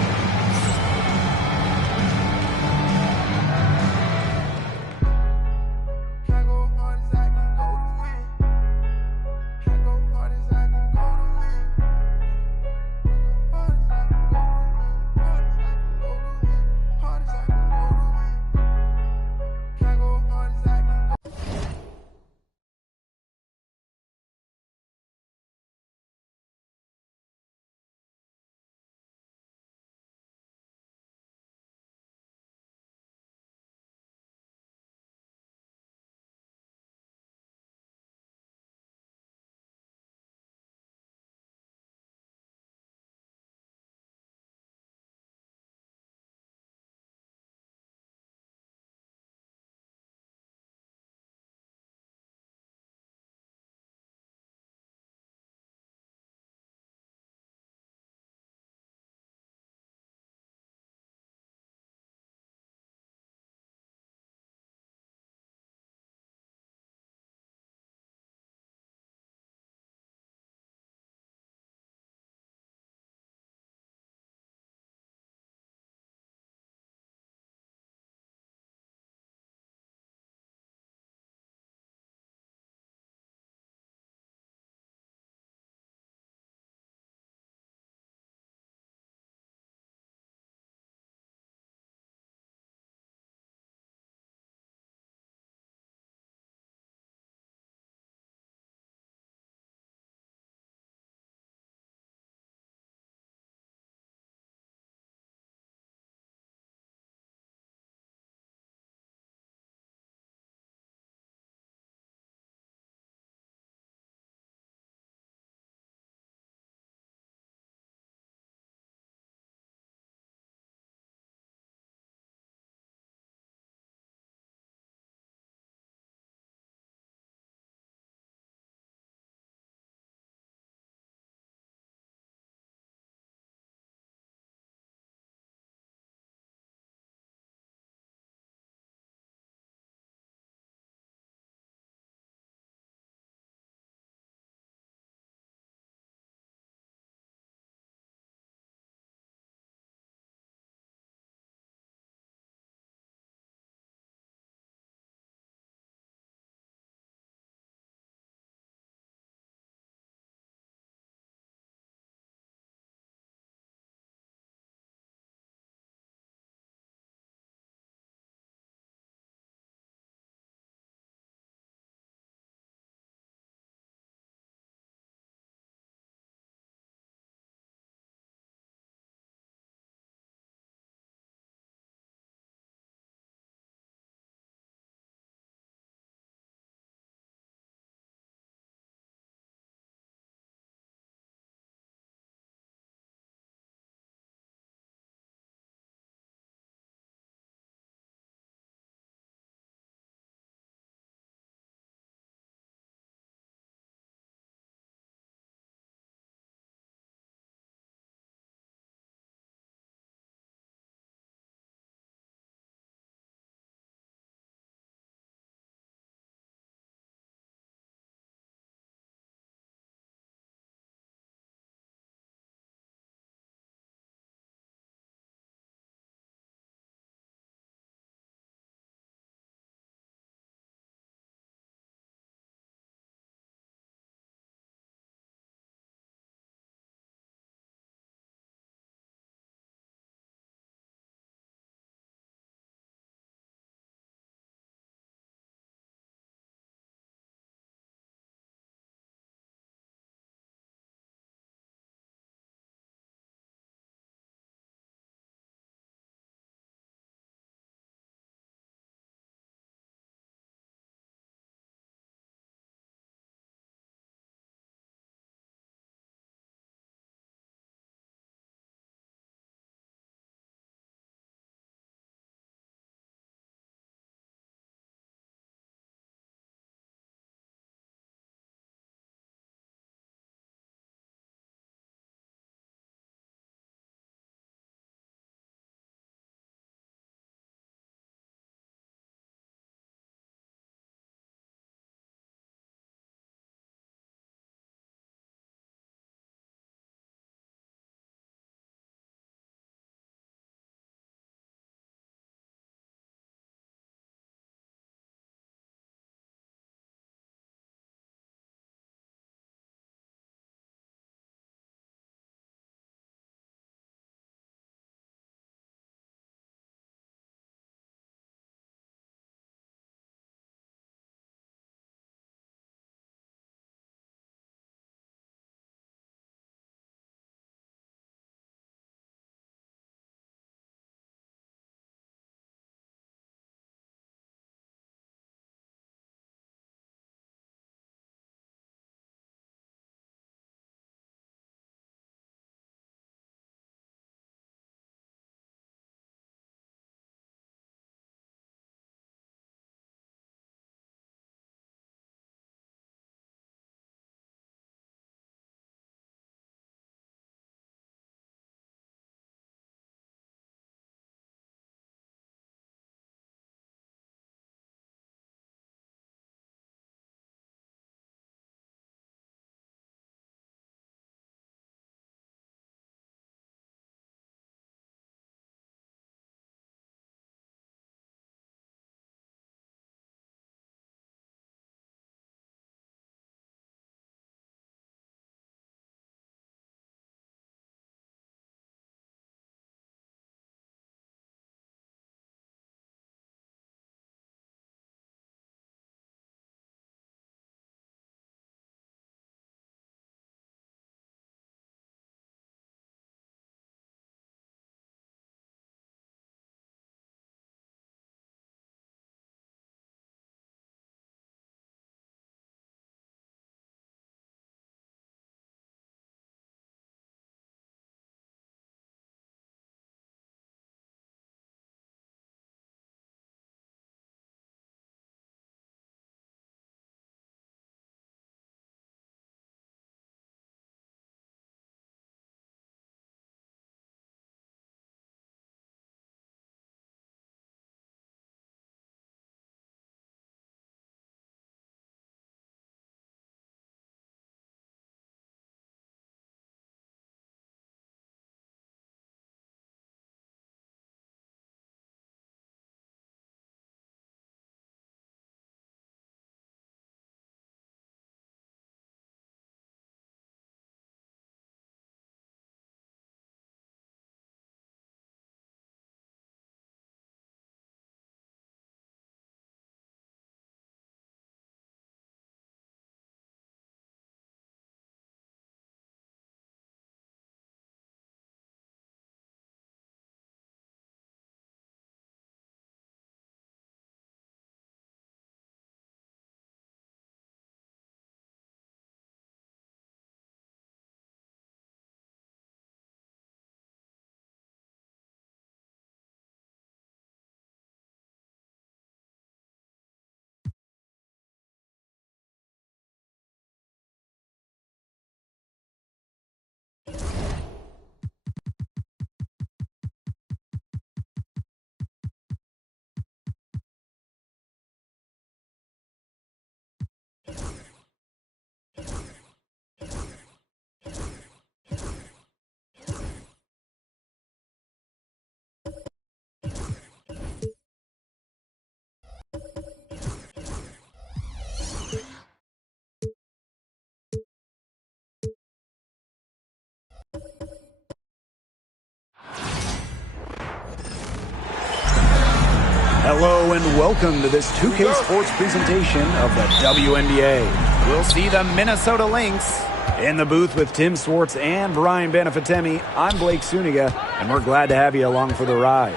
Hello and welcome to this 2K Sports presentation of the WNBA. We'll see the Minnesota Lynx in the booth with Tim Swartz and Brian Benefitemi. I'm Blake Suniga, and we're glad to have you along for the ride.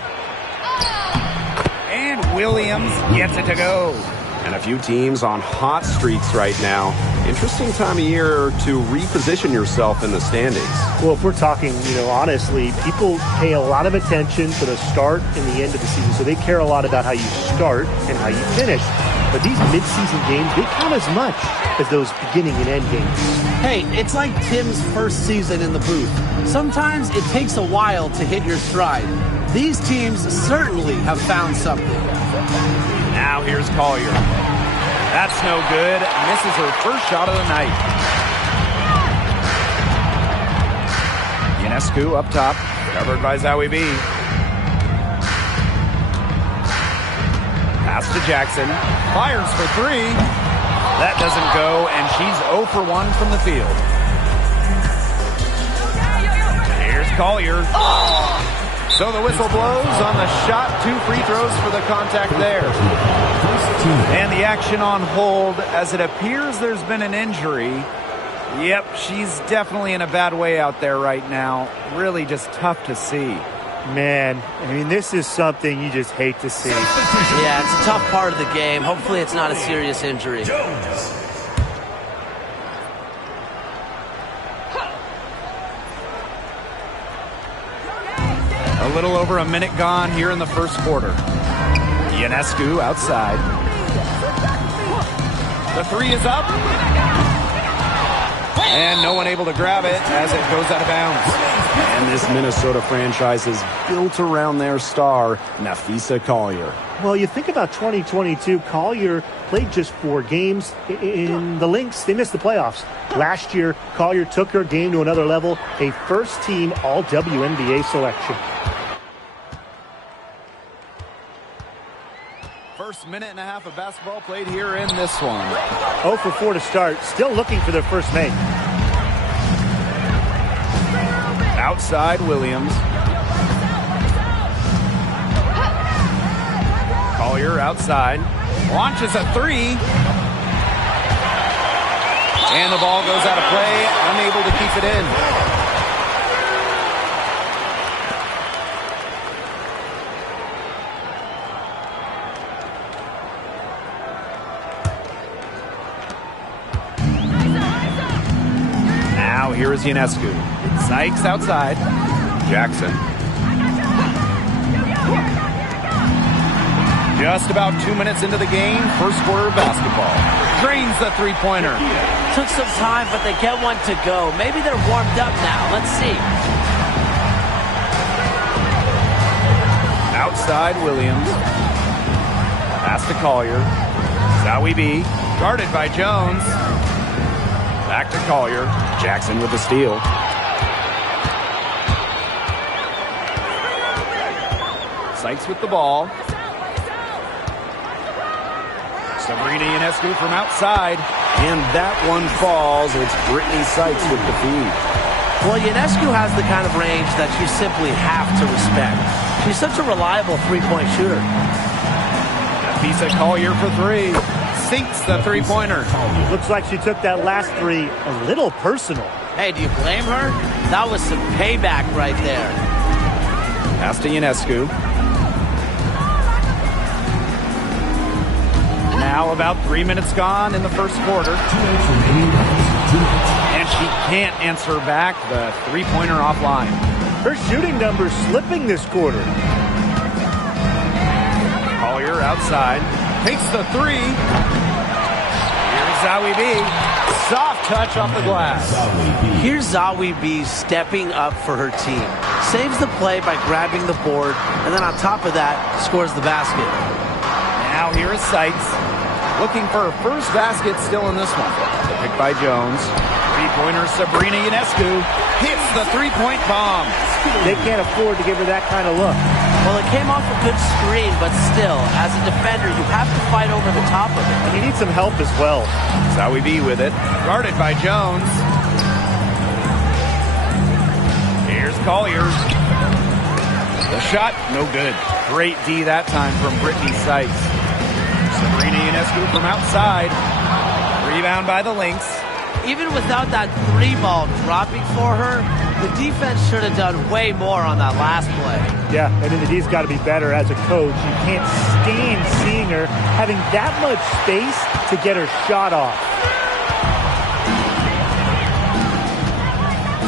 And Williams gets it to go. And a few teams on hot streaks right now. Interesting time of year to reposition yourself in the standings. Well, if we're talking, honestly, people pay a lot of attention to the start and the end of the season. So they care a lot about how you start and how you finish. But these mid-season games, they count as much as those beginning and end games. Hey, it's like Tim's first season in the booth. Sometimes it takes a while to hit your stride. These teams certainly have found something. Now here's Collier. That's no good. Misses her first shot of the night. Ionescu up top, covered by Zowie B. Pass to Jackson. Fires for three. That doesn't go, and she's 0 for 1 from the field. Here's Collier. So the whistle blows on the shot. 2 free throws for the contact there. And the action on hold as it appears there's been an injury. Yep, she's definitely in a bad way out there right now. Really just tough to see. Man, this is something you just hate to see. Yeah, it's a tough part of the game. Hopefully it's not a serious injury. A little over a minute gone here in the first quarter. Ionescu outside. The three is up. And no one able to grab it as it goes out of bounds. And this Minnesota franchise is built around their star, Napheesa Collier. Well, you think about 2022, Collier played just 4 games. In the Lynx, they missed the playoffs. Last year, Collier took her game to another level, a first-team All-WNBA selection. First minute and a half of basketball played here in this one. 0 for 4 to start, still looking for their first make. Outside Williams. Collier outside. Launches a three. And the ball goes out of play. Unable to keep it in. Now here is Ionescu. Sykes outside. Jackson. Just about 2 minutes into the game, first quarter of basketball. Drains the three-pointer. Took some time, but they get one to go. Maybe they're warmed up now. Let's see. Outside Williams. Pass to Collier. Zowie B. Guarded by Jones. Back to Collier. Jackson with the steal. Sykes with the ball. Sabrina Ionescu from outside. And that one falls. It's Brittany Sykes with the feed. Well, Ionescu has the kind of range that you simply have to respect. She's such a reliable three-point shooter. Napheesa Collier for three. Sinks the three-pointer. Looks like she took that last three a little personal. Hey, do you blame her? That was some payback right there. Pass to Ionescu. Now about 3 minutes gone in the first quarter. And she can't answer back the three-pointer offline. Her shooting numbers slipping this quarter. Collier outside. Takes the three. Here's Zowie B. Soft touch off the glass. Here's Zowie B stepping up for her team. Saves the play by grabbing the board, and then on top of that, scores the basket. Now here is Sykes. Looking for her first basket still in this one. Picked by Jones. Three-pointer Sabrina Ionescu hits the three-point bomb. They can't afford to give her that kind of look. Well, it came off a good screen, but still, as a defender, you have to fight over the top of it. And you need some help as well. Zowie B with it. Guarded by Jones. Here's Collier. The shot, no good. Great D that time from Brittany Sykes. Sabrina Ionescu from outside. Rebound by the Lynx. Even without that 3-ball dropping for her, the defense should have done way more on that last play. Yeah, I mean, the D's got to be better as a coach. You can't stand seeing her having that much space to get her shot off.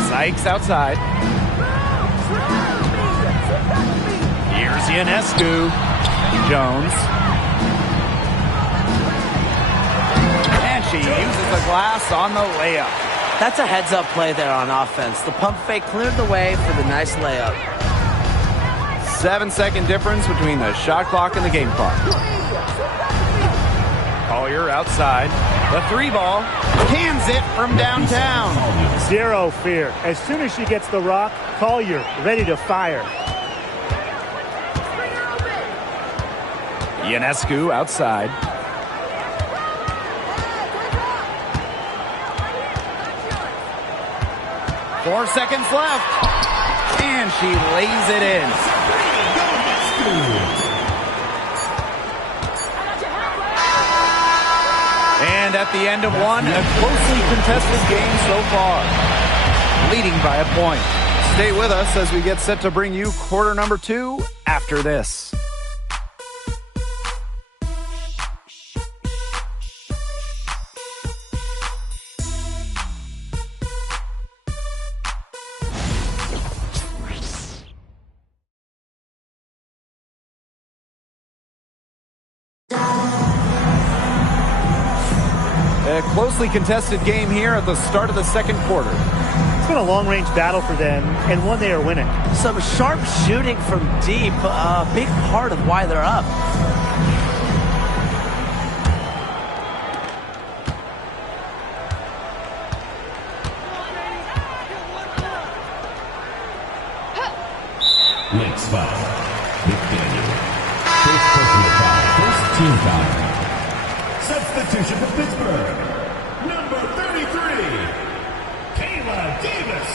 Sykes outside. Here's Ionescu. Jones. And she uses the glass on the layup. That's a heads-up play there on offense. The pump fake cleared the way for the nice layup. 7-second difference between the shot clock and the game clock. Collier outside. The 3-ball. Cans it from downtown. Zero fear. As soon as she gets the rock, Collier ready to fire. Ionescu outside. Four seconds left. And she lays it in. And at the end of one, a closely contested game so far. Leading by a point. Stay with us as we get set to bring you quarter number 2 after this. A closely contested game here at the start of the second quarter. It's been a long-range battle for them, and one they are winning. Some sharp shooting from deep, a big part of why they're up. Lynx foul. McDaniel. First personal foul. First team foul. Substitution for Pittsburgh. Number 33, Kayla Davis.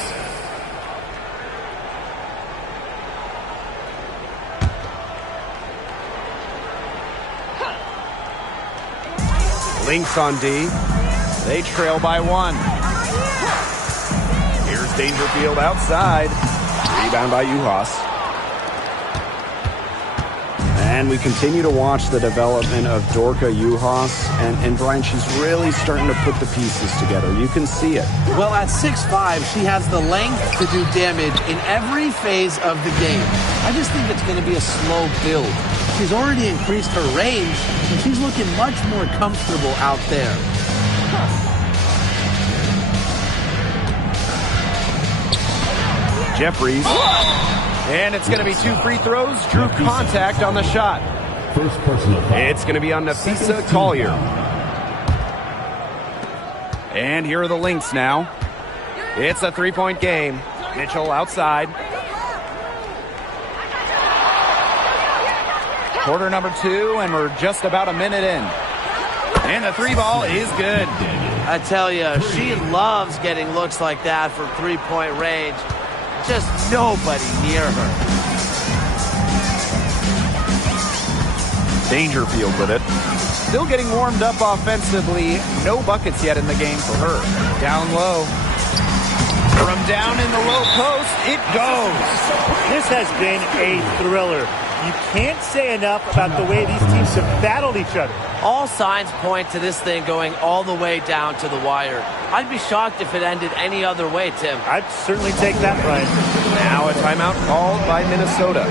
Lynx on D. They trail by 1. Here's Dangerfield outside. Rebound by Uhas. And we continue to watch the development of Dorka Uhas. And Brian, she's really starting to put the pieces together. You can see it. Well, at 6'5", she has the length to do damage in every phase of the game. I just think it's going to be a slow build. She's already increased her range, and she's looking much more comfortable out there. Jeffries. And it's going to be 2 free throws. Drew contact on the shot. First personal foul. It's going to be on Nafisa Collier. And here are the Lynx now. It's a 3-point game. Mitchell outside. Quarter number 2, and we're just about a minute in. And the 3-ball is good. I tell you, she loves getting looks like that from 3-point range. Just nobody near her. Dangerfield with it. Still getting warmed up offensively. No buckets yet in the game for her. Down low. From down in the low post, it goes. This has been a thriller. You can't say enough about the way these teams have battled each other. All signs point to this thing going all the way down to the wire. I'd be shocked if it ended any other way, Tim. I'd certainly take that, Brian. Now a timeout called by Minnesota.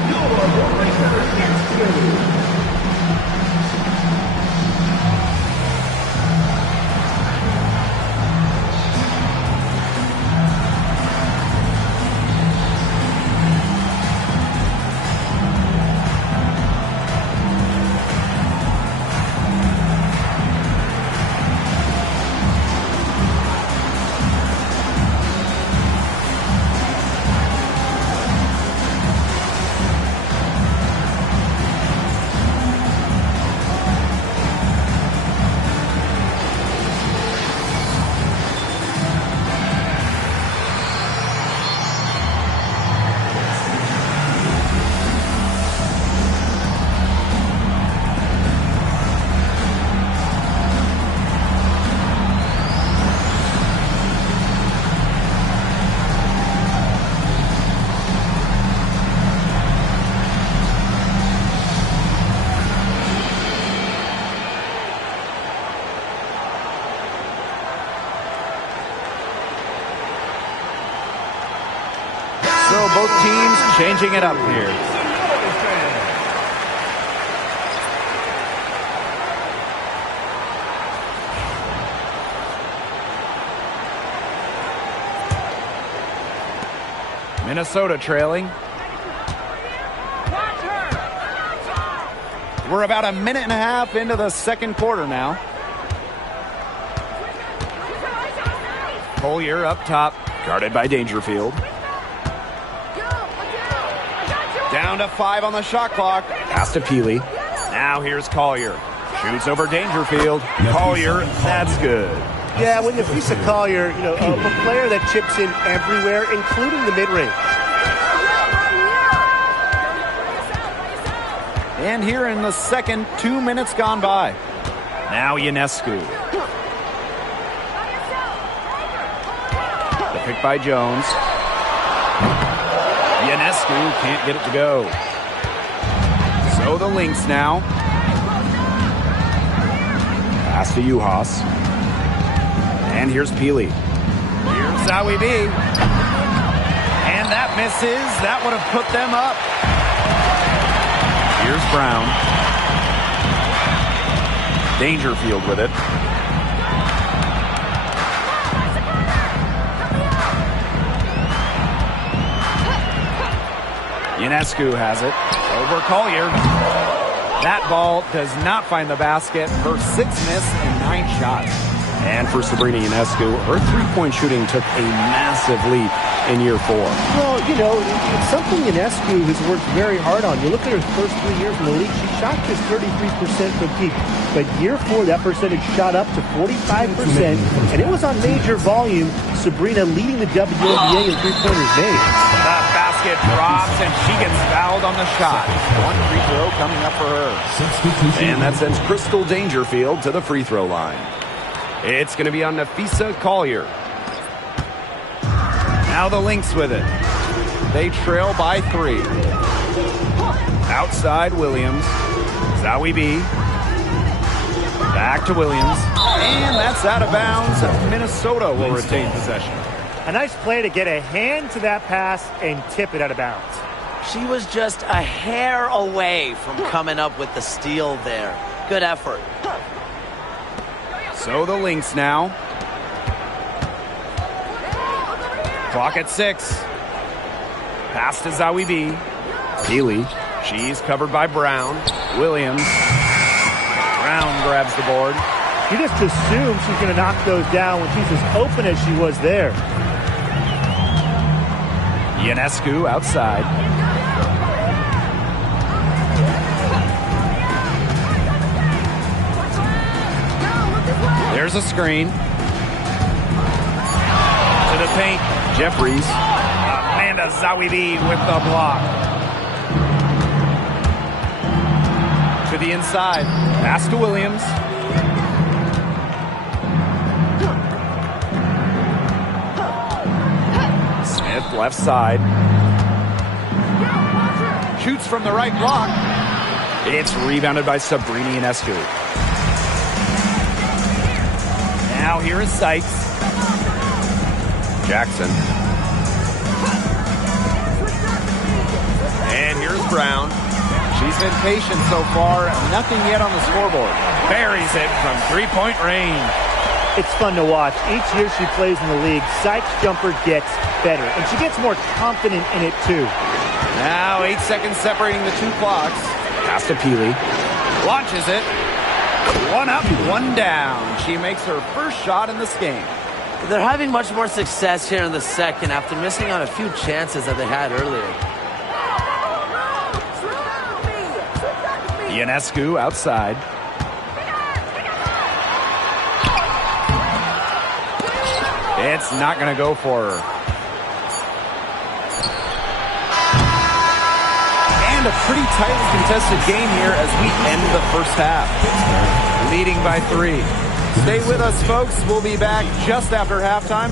0, both teams changing it up here. Minnesota trailing. We're about a minute and a half into the second quarter now. Collier up top, guarded by Dangerfield. Down to 5 on the shot clock. Pass to Peely. Now here's Collier. Shoots over Dangerfield. Collier, that's good. Yeah, when you face a Collier, a player that chips in everywhere, including the mid-range. And here in the second, 2 minutes gone by. Now Ionescu. The pick by Jones. Ionescu can't get it to go. So the Lynx now. Pass to Juhas. And here's Peely. Here's Zowie B. And that misses. That would have put them up. Here's Brown. Dangerfield with it. Ionescu has it. Over Collier. That ball does not find the basket. Her 6 miss and 9 shots. And for Sabrina Ionescu, her three-point shooting took a massive leap in year 4. Well, it's something Ionescu has worked very hard on. You look at her first 3 years in the league, she shot just 33% from peak. But year 4, that percentage shot up to 45%, and it was on major volume. Sabrina leading the WNBA in three-pointers made. The basket drops, and she gets fouled on the shot. 1 free throw coming up for her. And that sends Crystal Dangerfield to the free throw line. It's going to be on Nafisa Collier. Now the Lynx with it. They trail by 3. Outside Williams. Zowie B. Back to Williams. And that's out of bounds. Minnesota will retain possession. A nice play to get a hand to that pass and tip it out of bounds. She was just a hair away from coming up with the steal there. Good effort. So the Lynx now. Clock at 6. Pass to Zowie B. Peely. She's covered by Brown. Williams. Brown grabs the board. You just assume she's going to knock those down when she's as open as she was there. Ionescu outside. There's a screen. To the paint. Jeffries. Amanda Zowie B with the block. To the inside. Pass to Williams. Smith left side. Shoots from the right block. It's rebounded by Sabrina Ionescu. Now here is Sykes. Jackson. And here's Brown. She's been patient so far. Nothing yet on the scoreboard. Buries it from three-point range. It's fun to watch. Each year she plays in the league, Sykes' jumper gets better, and she gets more confident in it too. Now 8 seconds separating the 2 clocks. Pass to Peely. Launches it. 1 up, 1 down. She makes her first shot in this game. They're having much more success here in the second after missing on a few chances that they had earlier. Ionescu outside. It's not going to go for her. And a pretty tightly contested game here as we end the first half. Leading by 3. Stay with us, folks. We'll be back just after halftime.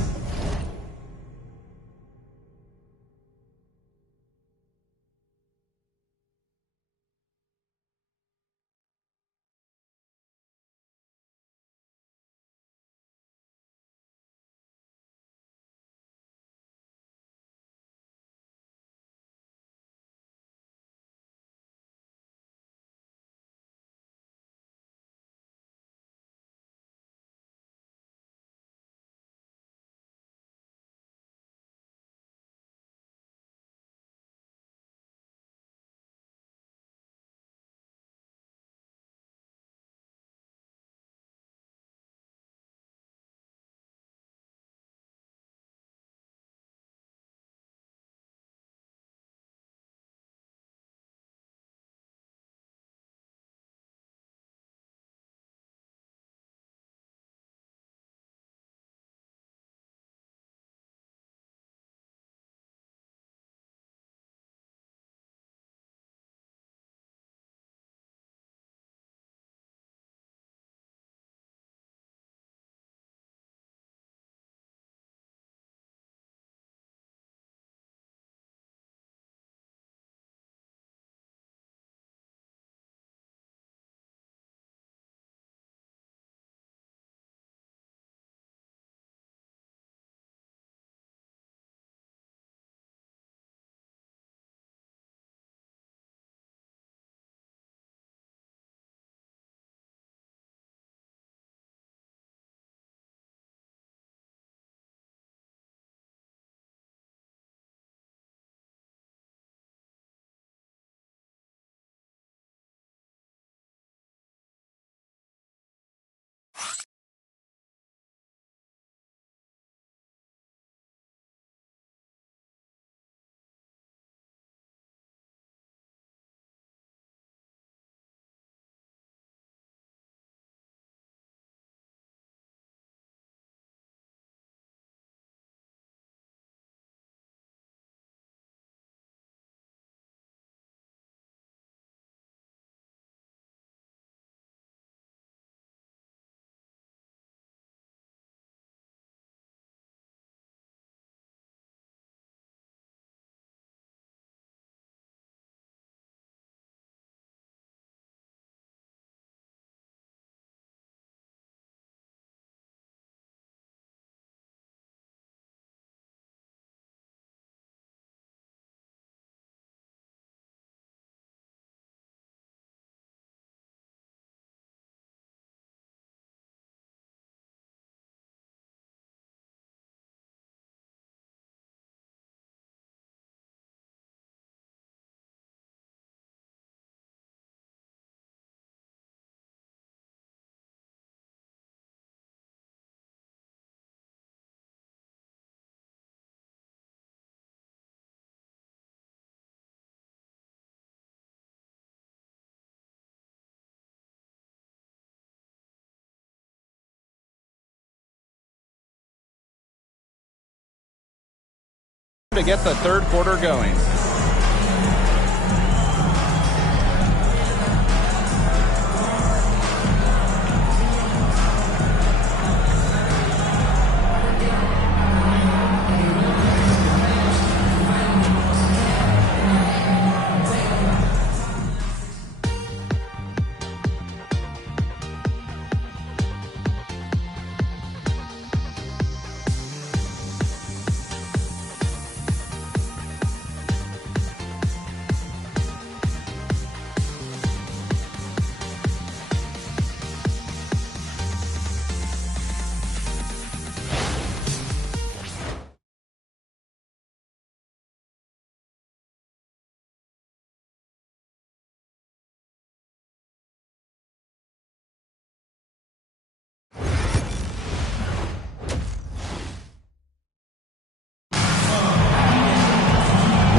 to get the third quarter going.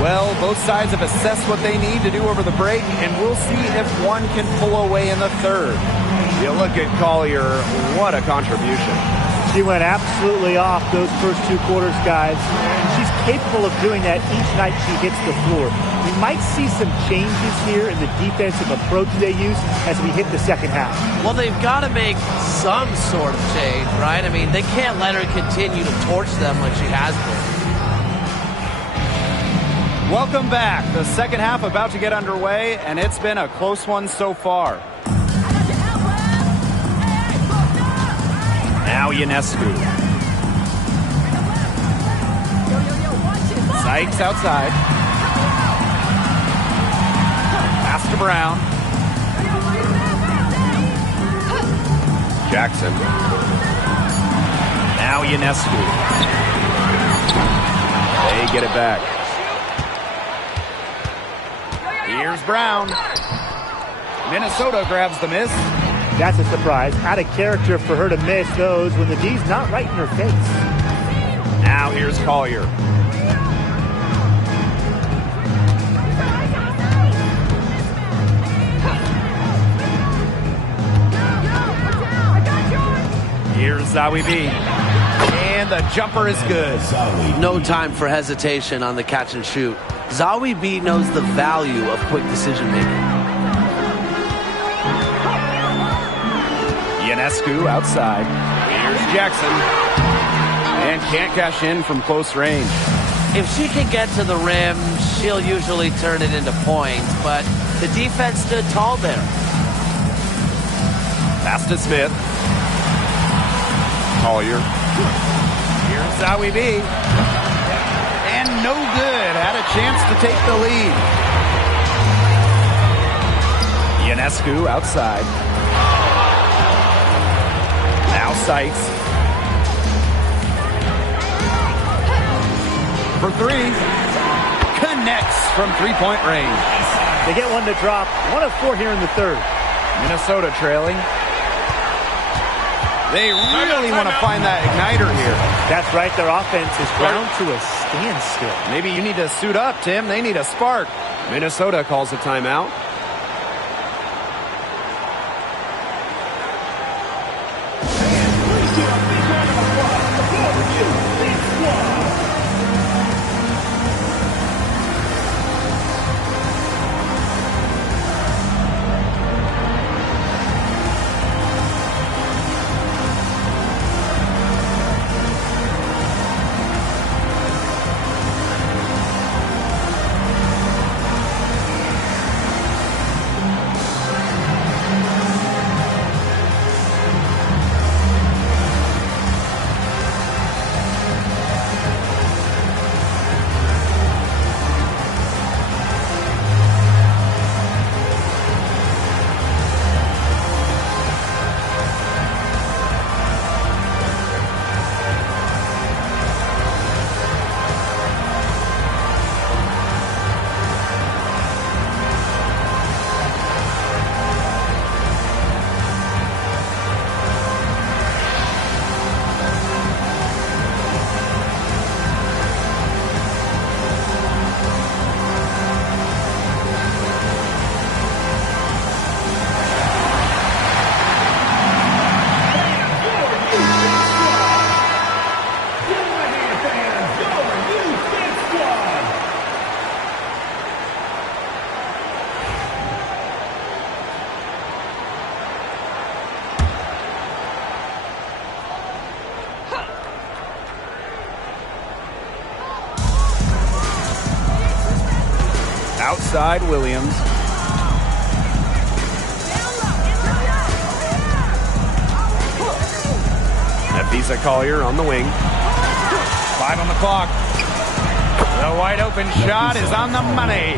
Well, both sides have assessed what they need to do over the break, and we'll see if one can pull away in the third. You look at Collier, what a contribution. She went absolutely off those first 2 quarters, guys. And she's capable of doing that each night she hits the floor. We might see some changes here in the defensive approach they use as we hit the second half. Well, they've got to make some sort of change, right? I mean, they can't let her continue to torch them like she has been. Welcome back. The second half about to get underway, and it's been a close one so far. Now Ionescu. Sykes outside. Pass to Brown. Jackson. Now Ionescu. They get it back. Here's Brown. Minnesota grabs the miss. That's a surprise. Out of character for her to miss those when the D's not right in her face. Now here's Collier. Here's Zawi B. And the jumper is good. No time for hesitation on the catch and shoot. Zawi B knows the value of quick decision making. Ionescu outside. Here's Jackson. And can't cash in from close range. If she can get to the rim, she'll usually turn it into points, but the defense stood tall there. Pass to Smith. Collier. Here's Zawi B. And no good. Had a chance to take the lead. Ionescu outside. Now Sykes. For three. Connects from three-point range. They get one to drop. 1 of 4 here in the third. Minnesota trailing. They really want to find that igniter here. That's right. Their offense is ground to a standstill. Maybe you need to suit up, Tim. They need a spark. Minnesota calls a timeout. side Williams. Nafisa Collier on the wing. 5 on the clock. The wide open shot is on the money.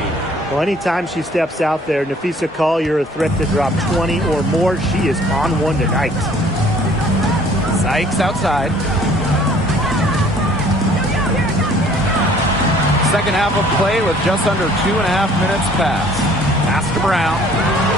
Well, anytime she steps out there, Nafisa Collier, a threat to drop 20 or more, she is on one tonight. Sykes outside. Second half of play with just under 2.5 minutes passed. Pass to Brown.